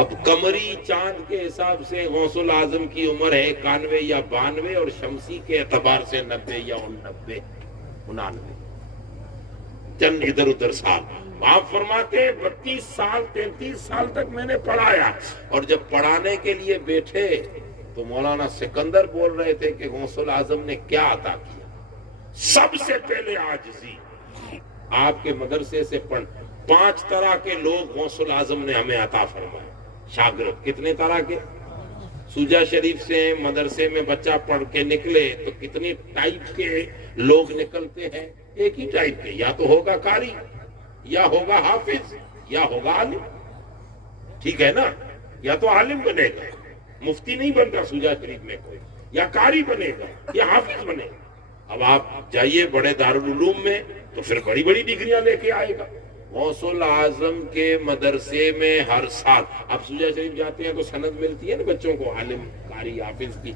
اب قمری چاند کے حساب سے غوث الاعظم کی عمر ہے 91 یا 92، اور شمسی کے اعتبار سے 90 یا 99 چند ادھر ادھر سال. آپ فرماتے ہیں 32 سال 33 سال تک میں نے پڑھایا. اور جب پڑھانے کے لیے بیٹھے تو مولانا سکندر بول رہے تھے کہ غوث الاعظم نے کیا عطا کیا؟ سب سے پہلے عاجزی. آپ کے مدرسے سے 5 طرح کے لوگ غوث الاعظم نے ہمیں عطا فرمائے، شاگرد. کتنے طرح کے؟ سوجا شریف سے مدرسے میں بچہ پڑھ کے نکلے تو کتنی ٹائپ کے لوگ نکلتے ہیں؟ ایک ہی ٹائپ کے، یا تو ہوگا قاری، یا ہوگا حافظ، یا ہوگا عالم. ٹھیک ہے نا؟ یا تو عالم بنے گا، مفتی نہیں بنتا سوجا شریف میں کوئی، یا قاری بنے گا یا حافظ بنے گا. اب آپ جائیے بڑے دارالعلوم میں تو پھر بڑی بڑی ڈگریاں لے کے آئے گا. غوث الاعظم کے مدرسے میں ہر سال، آپ سوجا شریف جاتے ہیں تو سند ملتی ہے نا بچوں کو، عالم، قاری، حافظ کی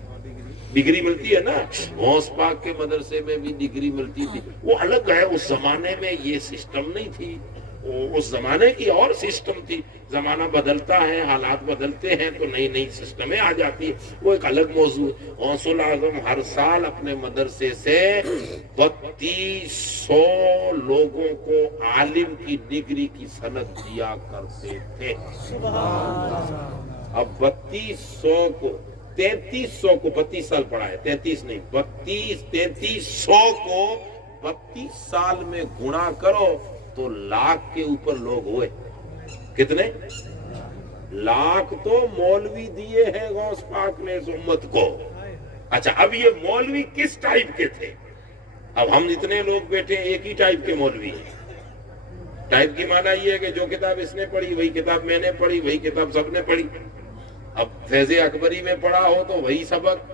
ڈگری ملتی ہے نا. غوث پاک کے مدرسے میں بھی ڈگری ملتی تھی. وہ الگ ہے، اس زمانے میں یہ سسٹم نہیں تھی، اس زمانے کی اور سسٹم تھی. زمانہ بدلتا ہے، حالات بدلتے ہیں تو نئی نئی سسٹمیں آ جاتی ہے، وہ ایک الگ موضوع ہے. غوث الاعظم ہر سال اپنے مدرسے سے 3200 لوگوں کو عالم کی ڈگری کی سند دیا کرتے تھے. اب 3200 کو 3300 کو 32 سال پڑھا ہے، 33 نہیں، 3300 کو 32 سال میں گنا کرو تو لاکھ کے اوپر لوگ ہوئے. کتنے؟ لاکھ تو مولوی دیے ہیں غوث پاک نے اس امت کو. اچھا، اب یہ مولوی کس ٹائپ کے تھے؟ اب ہم جتنے لوگ بیٹھے ایک ہی ٹائپ کے مولوی ہیں. ٹائپ کی معنی یہ ہے کہ جو کتاب اس نے پڑھی وہی کتاب میں نے پڑھی، وہی کتاب سب نے پڑھی۔ اب فیض اکبری میں پڑھا ہو تو وہی سبق،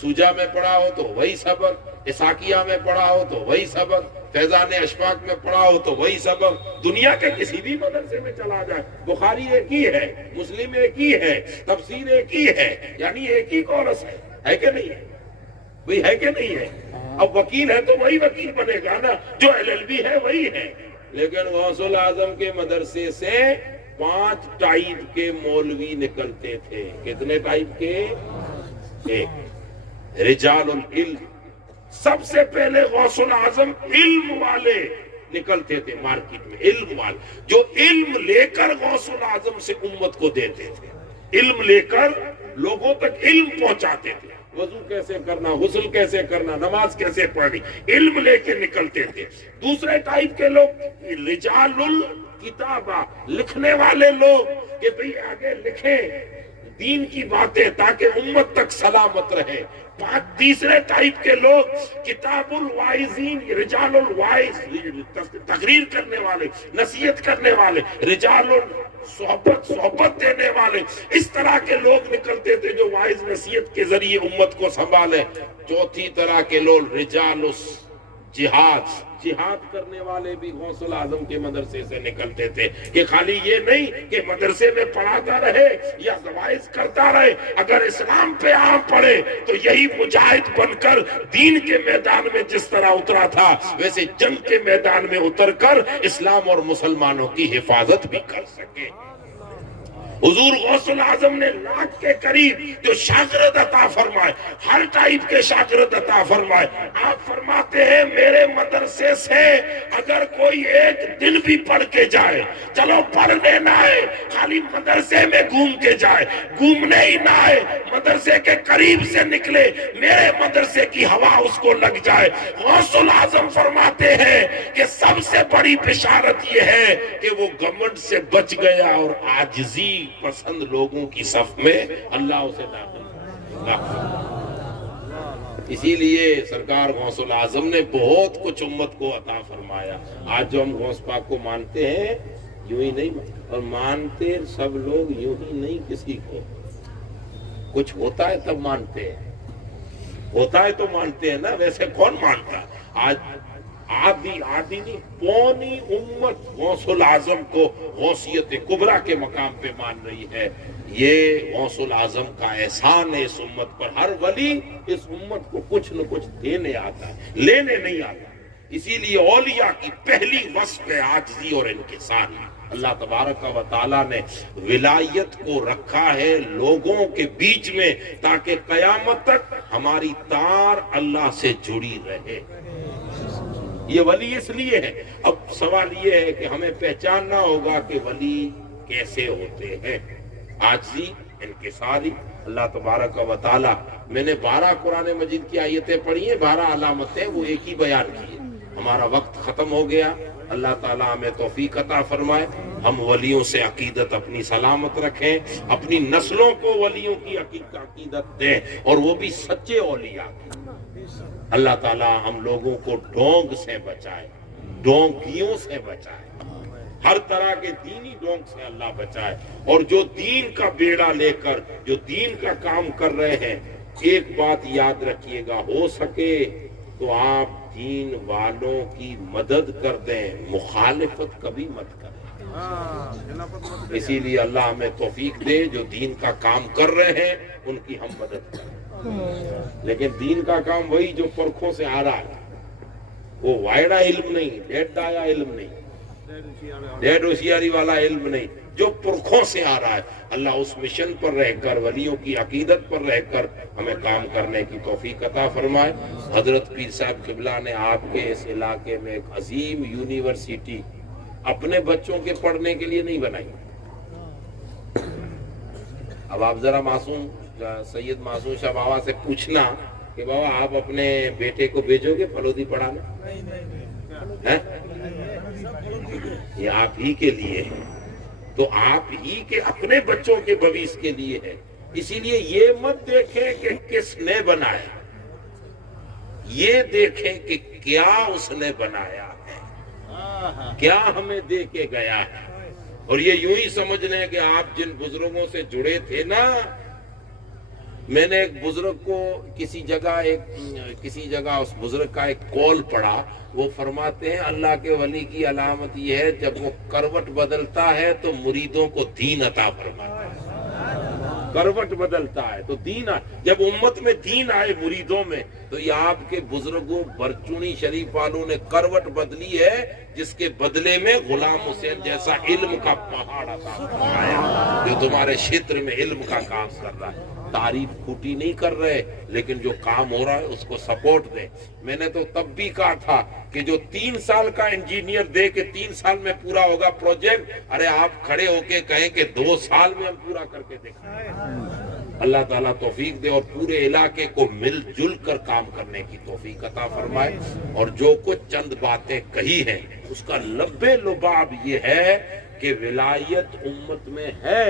سوجا میں پڑھا ہو تو وہی سبق، اساقیہ میں پڑھا ہو تو وہی سبق، فیضان اشفاق میں پڑھا ہو تو وہی سبق۔ دنیا کے کسی بھی مدرسے میں چلا جائے، بخاری ایک ہی ہے، مسلم ایک ہی ہے، تفسیر ایک ہی ہے، یعنی ایک ہی کورس ہے کہ نہیں ہے؟ وہی ہے کہ نہیں ہے؟ اب وکیل ہے تو وہی وکیل بنے گا نا، جو LLB ہے وہی ہے۔ لیکن غوث الاعظم کے مدرسے سے 5 ٹائپ کے مولوی نکلتے تھے۔ کتنے ٹائپ کے؟ ایک رجال العلم، سب سے پہلے غوث الاعظم علم والے نکلتے تھے مارکیٹ میں، علم والے جو علم لے کر غوث الاعظم سے امت کو دیتے تھے، علم لے کر لوگوں تک علم پہنچاتے تھے، وضو کیسے کرنا، غسل کیسے کرنا، نماز کیسے پڑھنی، علم لے کے نکلتے تھے۔ دوسرے ٹائپ کے لوگ رجال الکتابہ، لکھنے والے لوگ کہ بھئی آگے لکھیں دین کی باتیں تاکہ امت تک سلامت رہے۔ تیسرے ٹائپ کے لوگ کتاب الوائزین، رجال الوائز، تقریر کرنے والے، نصیحت کرنے والے، رجال صحبت دینے والے، اس طرح کے لوگ نکلتے تھے جو وائز نصیحت کے ذریعے امت کو سنبھالے۔ چوتھی طرح کے لوگ رجال جہاد کرنے والے بھی غوث الاعظم کے مدرسے سے نکلتے تھے، کہ خالی یہ نہیں کہ مدرسے میں پڑھاتا رہے یا زوائز کرتا رہے، اگر اسلام پہ عام پڑے تو یہی مجاہد بن کر دین کے میدان میں جس طرح اترا تھا ویسے جنگ کے میدان میں اتر کر اسلام اور مسلمانوں کی حفاظت بھی کر سکے۔ حضور غوث الاعظم نے 1 لاکھ کے قریب جو شاگرد عطا فرمائے، ہر ٹائپ کے شاگرد عطا فرمائے۔ آپ فرماتے ہیں میرے مدرسے سے اگر کوئی ایک دن بھی پڑھ کے جائے، چلو پڑھنے نہ آئے، خالی مدرسے میں گھوم کے جائے، گھومنے ہی نہ آئے، مدرسے کے قریب سے نکلے، میرے مدرسے کی ہوا اس کو لگ جائے۔ غوث الاعظم فرماتے ہیں کہ سب سے بڑی بشارت یہ ہے کہ وہ گھمنڈ سے بچ گیا اور عاجزی پسند لوگوں کی صف میں اللہ اسے داخل۔ اسی لیے سرکار غوث الاعظم نے بہت کچھ امت کو عطا فرمایا۔ آج جو ہم غوث پاک کو مانتے ہیں یوں ہی نہیں، اور مانتے سب لوگ یوں ہی نہیں، کسی کو کچھ ہوتا ہے تب مانتے ہیں، ہوتا ہے تو مانتے ہیں نا، ویسے کون مانتا؟ آج آدھی نہیں پونی امت غوث الاعظم کو غوثیت کبریٰ کے مقام پہ مان رہی ہے۔ یہ غوث الاعظم کا احسان ہے اس امت پر۔ ہر ولی اس امت کو کچھ نہ کچھ دینے آتا ہے، لینے نہیں آتا۔ اسی لیے اولیاء کی پہلی وصف ہے عاجزی اور انکسار۔ اللہ تبارک و تعالیٰ نے ولایت کو رکھا ہے لوگوں کے بیچ میں تاکہ قیامت تک ہماری تار اللہ سے جڑی رہے۔ یہ ولی اس لیے ہے۔ اب سوال یہ ہے کہ ہمیں پہچاننا ہوگا کہ ولی کیسے ہوتے ہیں۔ عاجزی، انکساری، اللہ تبارک و تعالی، میں نے 12 قرآن مجید کی آیتیں پڑھی ہیں، 12 علامتیں وہ ایک ہی بیان کی ہیں۔ ہمارا وقت ختم ہو گیا، اللہ تعالیٰ ہمیں توفیق عطا فرمائے، ہم ولیوں سے عقیدت اپنی سلامت رکھیں، اپنی نسلوں کو ولیوں کی عقیدت دیں، اور وہ بھی سچے اولیاء کی۔ اللہ تعالیٰ ہم لوگوں کو ڈونگ سے بچائے، ڈونگیوں سے بچائے، ہر طرح کے دینی ڈونگ سے اللہ بچائے۔ اور جو دین کا بیڑا لے کر جو دین کا کام کر رہے ہیں، ایک بات یاد رکھیے گا، ہو سکے تو آپ دین والوں کی مدد کر دیں، مخالفت کبھی مت کریں۔ اسی لیے اللہ ہمیں توفیق دے، جو دین کا کام کر رہے ہیں ان کی ہم مدد کریں۔ لیکن دین کا کام وہی جو پرکھوں سے آ رہا ہے، وہ وائڑا علم نہیں، ڈیڈ دایا علم نہیں، ڈیڈ ہوشیاری والا علم نہیں، جو پرکھوں سے آ رہا ہے۔ اللہ اس مشن پر رہ کر، ولیوں کی عقیدت پر رہ کر ہمیں کام کرنے کی توفیق عطا فرمائے۔ حضرت پیر صاحب قبلہ نے آپ کے اس علاقے میں ایک عظیم یونیورسٹی اپنے بچوں کے پڑھنے کے لیے نہیں بنائی۔ اب آپ ذرا سید معصوم شاہ بابا سے پوچھنا کہ بابا آپ اپنے بیٹے کو بھیجو گے فلودی پڑھانا؟ یہ آپ ہی کے لیے ہے، تو آپ ہی کے اپنے بچوں کے بھویش کے لیے ہے۔ اسی لیے یہ مت دیکھیں کہ کس نے بنایا، یہ دیکھیں کہ کیا اس نے بنایا ہے۔ کیا ہمیں دے کے گیا ہے. اور یہ یوں ہی سمجھ لیں کہ آپ جن بزرگوں سے جڑے تھے نا. میں نے ایک بزرگ کو کسی جگہ اس بزرگ کا ایک قول پڑھا. وہ فرماتے ہیں اللہ کے ولی کی علامت یہ ہے جب وہ کروٹ بدلتا ہے تو مریدوں کو دین عطا فرماتا ہے. کروٹ بدلتا ہے تو دین جب امت میں دین آئے مریدوں میں تو یہ آپ کے بزرگوں برچونی شریف والوں نے کروٹ بدلی ہے جس کے بدلے میں غلام حسین جیسا علم کا پہاڑ عطا فرمایا جو تمہارے چھیتر میں علم کا کام کر رہا ہے. تعریف کھوٹی نہیں کر رہے لیکن جو کام ہو رہا ہے اس کو سپورٹ دیں. میں نے تو تب بھی کہا تھا کہ جو 3 سال کا انجینئر دے کے 3 سال میں پورا ہوگا پروجیکٹ, ارے آپ کھڑے ہو کے کہیں کہ 2 سال میں ہم پورا کر کے دکھائیں. اللہ تعالیٰ توفیق دے اور پورے علاقے کو مل جل کر کام کرنے کی توفیق عطا فرمائے. اور جو کچھ چند باتیں کہی ہیں اس کا لبے لباب یہ ہے کہ ولایت امت میں ہے.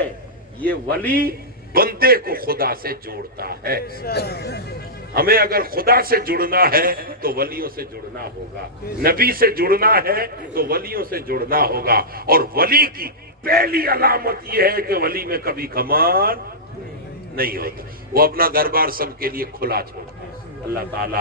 یہ ولی بندے کو خدا سے جوڑتا ہے. ہمیں اگر خدا سے جڑنا ہے تو ولیوں سے جڑنا ہوگا, نبی سے جڑنا ہے تو ولیوں سے جڑنا ہوگا. اور ولی کی پہلی علامت یہ ہے کہ ولی میں کبھی گمان نہیں ہوتا, وہ اپنا دربار سب کے لیے کھلا چھوڑتا ہے. اللہ تعالیٰ